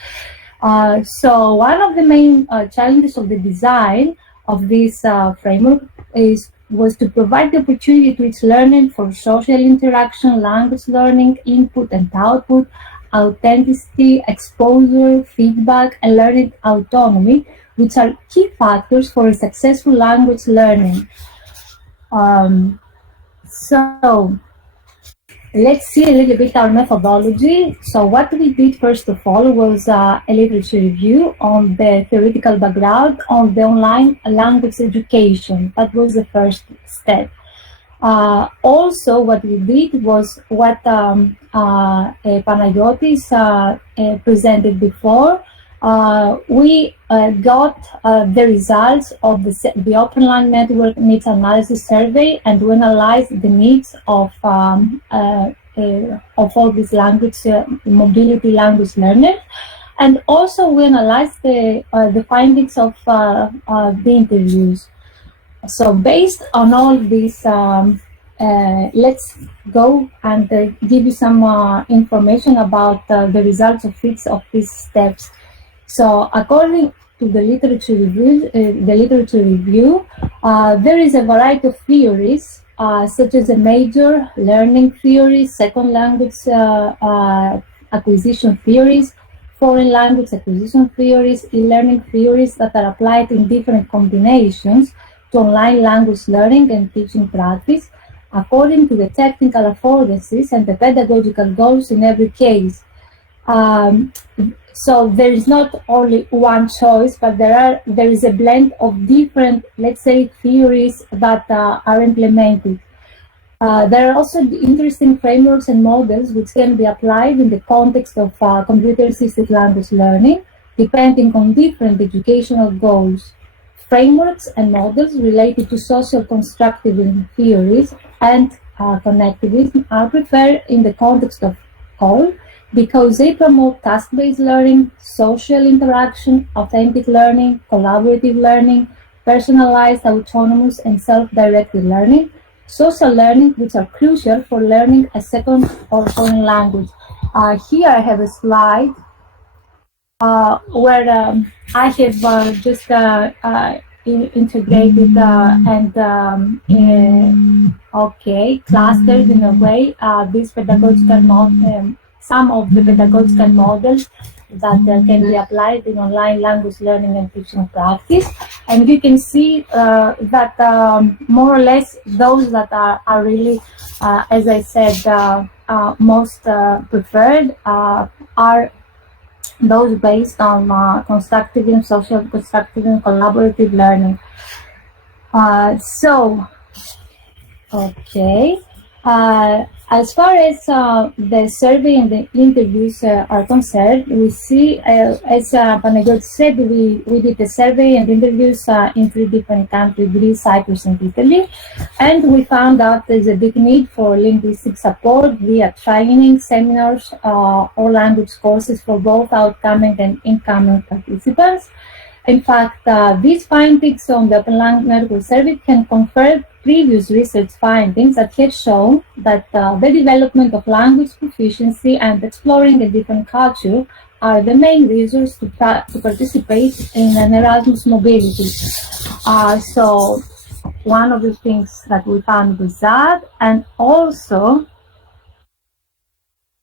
So one of the main challenges of the design of this framework was to provide the opportunity to each learner for social interaction, language learning, input and output, authenticity, exposure, feedback, and learning autonomy, which are key factors for a successful language learning. So let's see a little bit our methodology. So what we did first of all was a literature review on the theoretical background on the online language education. That was the first step. Also, what we did was what Panayotis presented before. We got the results of the OpenLang Network Needs Analysis Survey, and we analyzed the needs of all these mobility language learners. And also we analyzed the findings of the interviews. So based on all this, let's go and give you some information about the results of each of these steps. So according to the literature review, there is a variety of theories, such as a major learning theory, second language acquisition theories, foreign language acquisition theories, e-learning theories that are applied in different combinations to online language learning and teaching practice, according to the technical affordances and the pedagogical goals in every case. So there is not only one choice, but there is a blend of different, let's say, theories that are implemented. There are also interesting frameworks and models which can be applied in the context of computer-assisted language learning, depending on different educational goals. Frameworks and models related to social constructivism theories and connectivism are preferred in the context of COL, because they promote task-based learning, social interaction, authentic learning, collaborative learning, personalized, autonomous, and self-directed learning, social learning, which are crucial for learning a second or foreign language. Here I have a slide where I have just integrated clustered in a way these pedagogical some of the pedagogical models that can be applied in online language learning and teaching practice. And you can see that more or less those that are really, as I said, most preferred are those based on constructivism, social constructivism, collaborative learning. As far as the survey and the interviews are concerned, we see, as Panagiotis said, we did a survey and interviews in 3 different countries, Greece, Cyprus, and Italy. And we found out there's a big need for linguistic support via training, seminars, or language courses for both outgoing and incoming participants. In fact, these findings on the OpenLang network survey can confirm previous research findings that have shown that the development of language proficiency and exploring a different culture are the main reasons to participate in an Erasmus mobility. So one of the things that we found was that, and also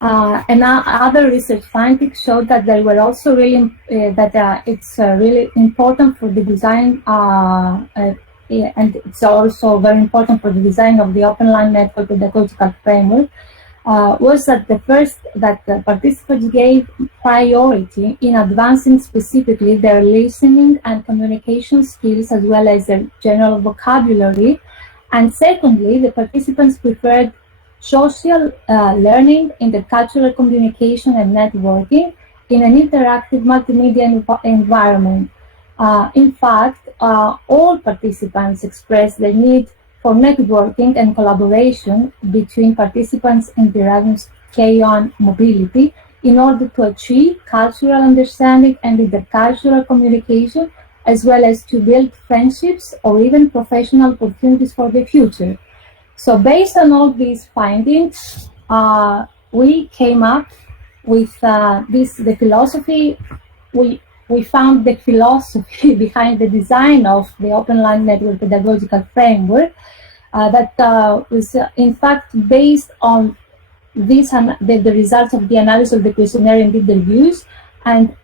other research findings showed that they were also really it's really important for the design, and it's also very important for the design of the OpenLang network pedagogical framework. Was that the participants gave priority in advancing specifically their listening and communication skills as well as their general vocabulary, and secondly, the participants preferred social learning, intercultural communication and networking in an interactive multimedia environment. In fact, all participants expressed the need for networking and collaboration between participants in the Erasmus K1 mobility in order to achieve cultural understanding and intercultural communication, as well as to build friendships or even professional opportunities for the future. So based on all these findings, we came up with the philosophy. We found the philosophy behind the design of the OpenLang network pedagogical framework that was in fact based on this and the results of the analysis of the questionnaire and interviews, and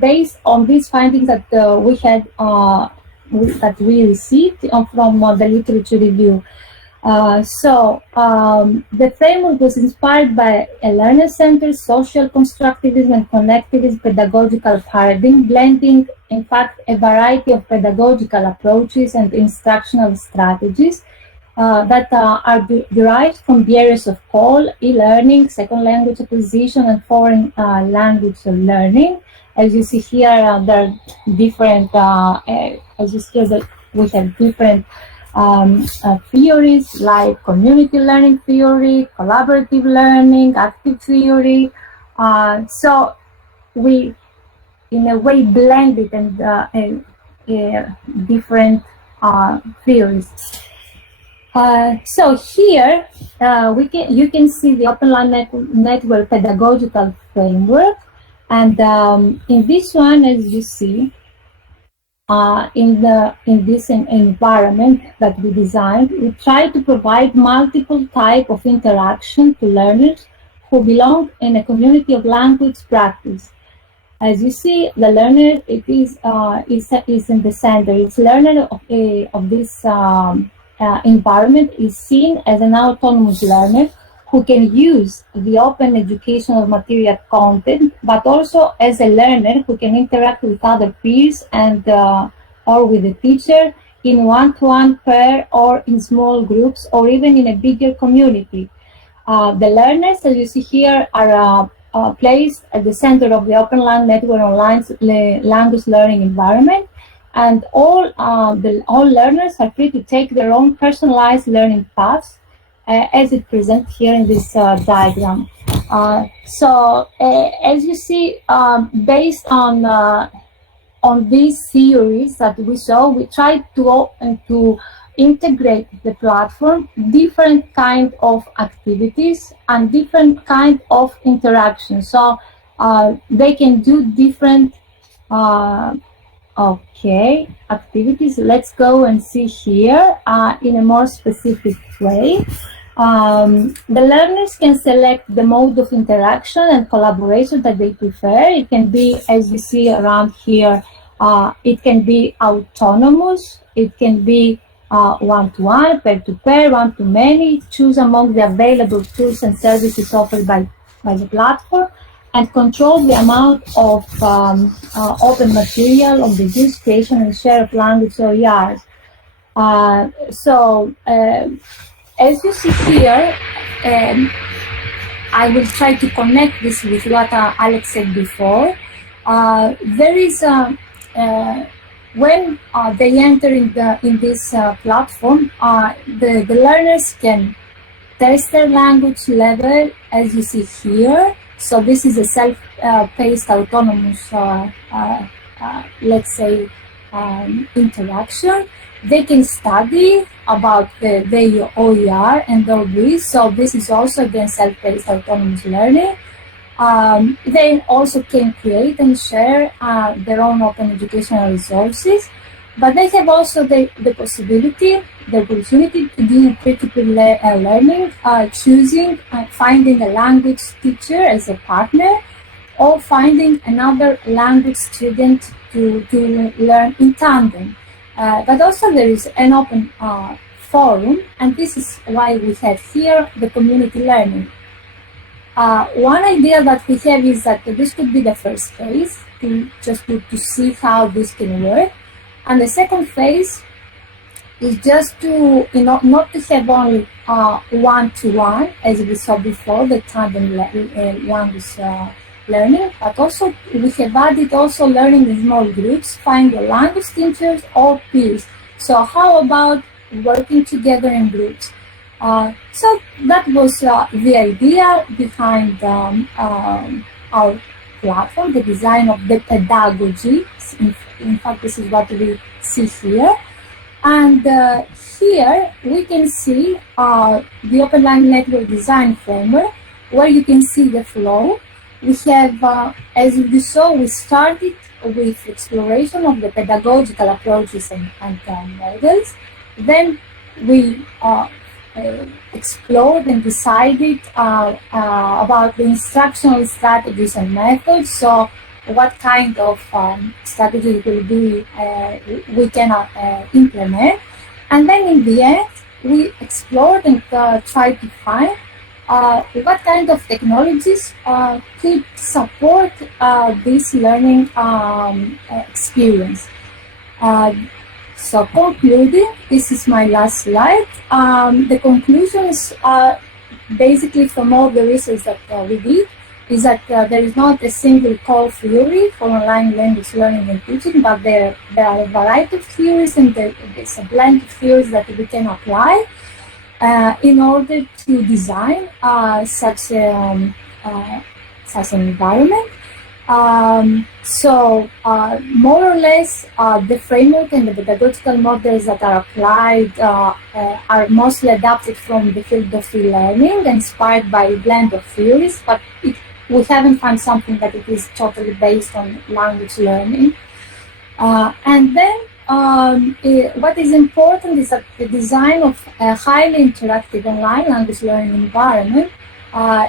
based on these findings that we had that we received from the literature review. The framework was inspired by a learner-centered social constructivism and connectivist pedagogical paradigm, blending, in fact, a variety of pedagogical approaches and instructional strategies that are derived from the areas of call, e-learning, second language acquisition, and foreign language learning. As you see here, there are different, as you see that we have different theories like community learning theory, collaborative learning, active theory. So we, in a way, blended and different theories. So here you can see the OpenLang network pedagogical framework, and in this one, as you see, in this environment that we designed, we try to provide multiple types of interaction to learners who belong in a community of language practice. As you see, the learner is in the center. Each learner of this environment is seen as an autonomous learner who can use the open educational material content, but also as a learner who can interact with other peers and or with the teacher in one-to-one, pair, or in small groups, or even in a bigger community. The learners, as you see here, are placed at the center of the OpenLang network online language learning environment, and all learners are free to take their own personalized learning paths, as it presents here in this diagram. As you see, based on these theories that we saw, we tried to integrate the platform different kind of activities and different kind of interactions. So they can do different activities. Let's go and see here in a more specific way. The learners can select the mode of interaction and collaboration that they prefer. It can be, as you see around here, it can be autonomous, it can be one-to-one, pair-to-pair, one-to-many, choose among the available tools and services offered by the platform, and control the amount of open material of the use, creation, and share of language OERs. As you see here, I will try to connect this with what Alex said before. There is when they enter in this platform, the learners can test their language level, as you see here. So this is a self-paced, autonomous, let's say, interaction. They can study about the OER and all this. So this is also, again, self-paced, autonomous learning. They also can create and share their own open educational resources, but they have also the opportunity to do peer-to-peer learning, choosing finding a language teacher as a partner, or finding another language student to learn in tandem. But also there is an open forum, and this is why we have here the community learning. One idea that we have is that this could be the first phase, to see how this can work. And the second phase is just to, not to have only one-to-one, as we saw before, the tandem language learning, but also we have added also learning in small groups, find your language teachers or peers. So how about working together in groups? So that was the idea behind our platform, the design of the pedagogy. In fact, this is what we see here. And here we can see the OpenLang network design framework, where you can see the flow. We have, as you saw, we started with exploration of the pedagogical approaches and models. Then we explored and decided about the instructional strategies and methods. So what kind of strategies will be we can implement. And then in the end, we explored and tried to find what kind of technologies could support this learning experience. So concluding, this is my last slide. The conclusions are basically from all the research that we did, is that there is not a single core theory for online language learning and teaching, but there are a variety of theories, and there's a blend of theories that we can apply in order to design such an environment. More or less, the framework and the pedagogical models that are applied are mostly adapted from the field of e-learning, inspired by a blend of theories, but we haven't found something that it is totally based on language learning. And then what is important is that the design of a highly interactive online language learning environment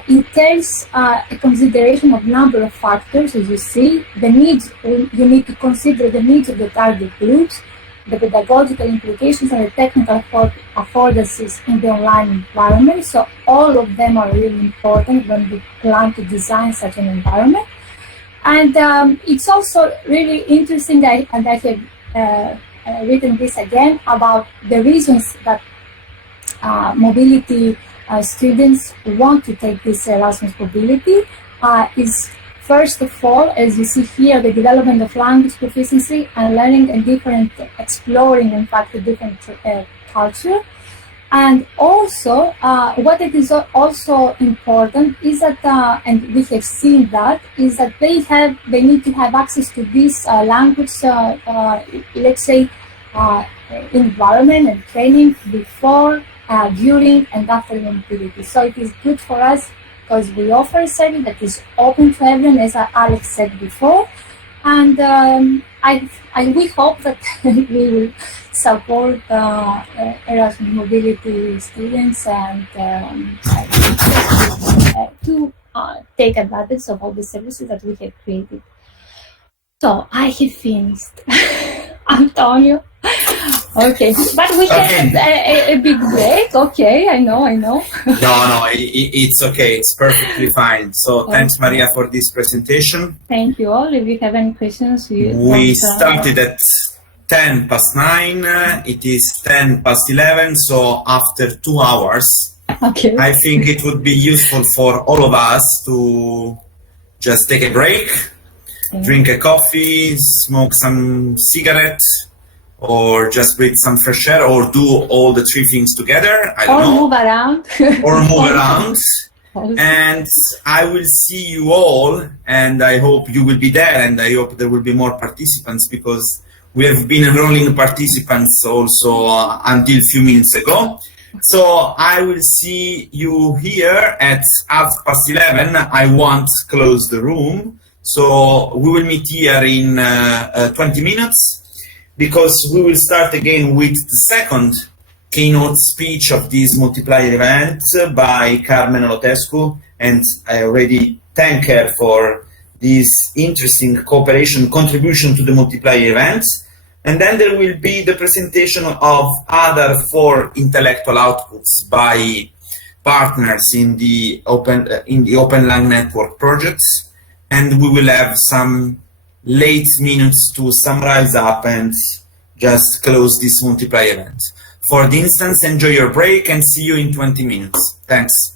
entails a consideration of a number of factors, as you see. The needs, you need to consider the needs of the target groups, the pedagogical implications, and the technical affordances in the online environment. So all of them are really important when we plan to design such an environment. And it's also really interesting, and I have written this again, about the reasons that mobility students want to take this Erasmus mobility is, first of all, as you see here, the development of language proficiency and learning a exploring, in fact, a different culture. And also, what it is also important is that, and we have seen that, is that they need to have access to this language, let's say, environment and training before, during, and after the mobility. So it is good for us because we offer a service that is open to everyone, as Alex said before. And we hope that we will support Erasmus mobility students and to take advantage of all the services that we have created. So I have finished. Antonio. Okay, but we have a big break. Okay, I know. No, it's okay. It's perfectly fine. So thanks, Maria, for this presentation. Thank you all. If you have any questions, we started at 9:10. It is 11:10. So after 2 hours, okay. I think it would be useful for all of us to just take a break, drink a coffee, smoke some cigarette, or just breathe some fresh air, or do all the 3 things together. I don't know. Move around. Or move around. And I will see you all, and I hope you will be there, and I hope there will be more participants, because we have been enrolling participants also until a few minutes ago. So I will see you here at 11:30. I won't close the room. So we will meet here in 20 minutes. Because we will start again with the second keynote speech of this Multiplier event by Carmen Olotescu, and I already thank her for this interesting cooperation contribution to the Multiplier event. And then there will be the presentation of other 4 intellectual outputs by partners in the OpenLang network projects, and we will have some late minutes to summarize up and just close this Multiplier event. For the instance, enjoy your break and see you in 20 minutes. Thanks.